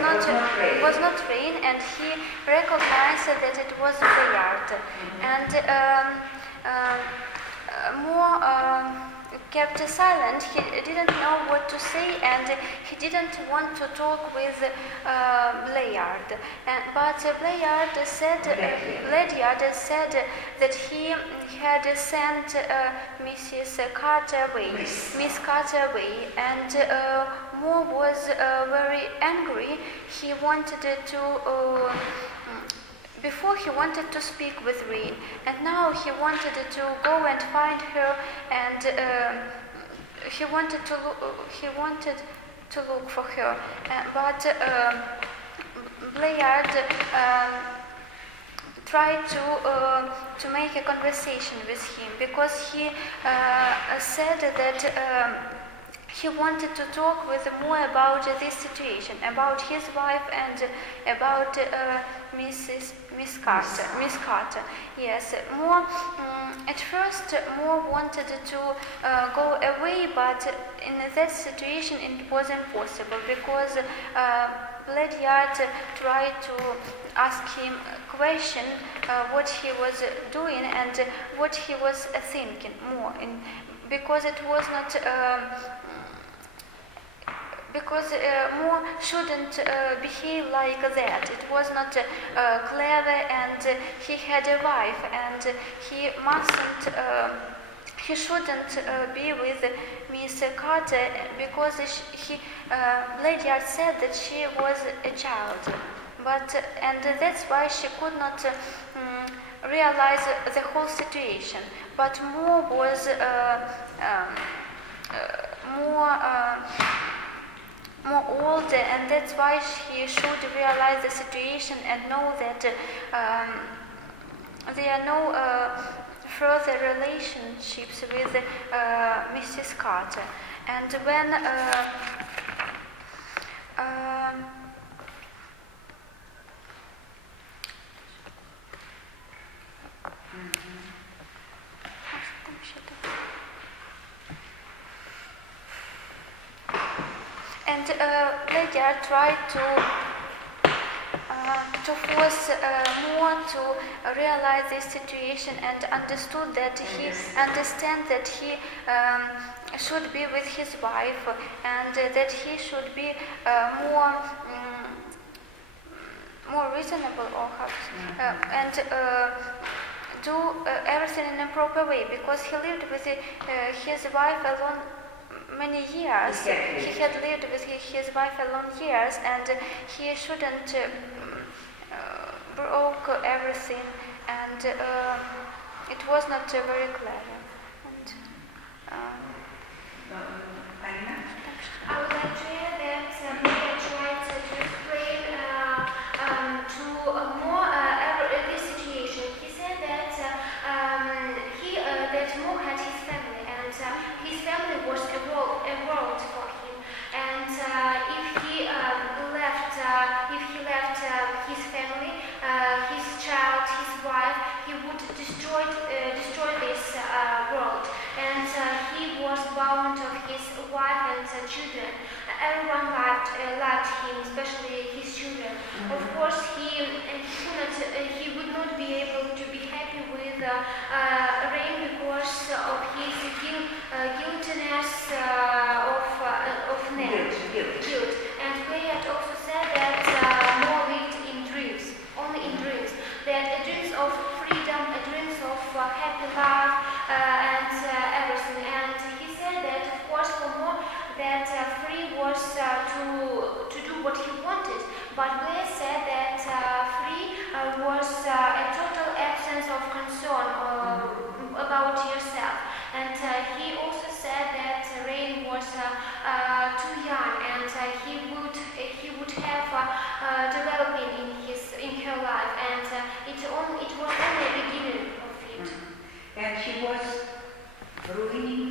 not rain, and he recognized that it was Bayard, and Moore kept silent. He didn't know what to say, and he didn't want to talk with Bayard. But Bayard said that he had sent Mrs. Carter away, Miss Carter away, and Moore was very angry. He wanted to. Before he wanted to speak with Rain, and now he wanted to go and find her, and he wanted to look for her, but Bayard tried to make a conversation with him, because he said that he wanted to talk with Moore about this situation, about his wife and about Miss Carter. Yes, Moore. At first, Moore wanted to go away, but in that situation, it was impossible, because Bayard tried to ask him a question, what he was doing and what he was thinking more, because it was not. Because Moore shouldn't behave like that. It was not clever, and he had a wife, and he mustn't. He shouldn't be with Miss Carter, because Bayard said that she was a child, and that's why she could not realize the whole situation. But Moore was more older, and that's why he should realize the situation and know that there are no further relationships with Mrs. Carter. And when and Bayard tried to force Moore to realize this situation, and understood that he should be with his wife, and that he should be more reasonable, or and do everything in a proper way, because he lived with his wife alone many years. Exactly. He had lived with his wife alone years, and he shouldn't broke everything, and it was not very clever. And ruining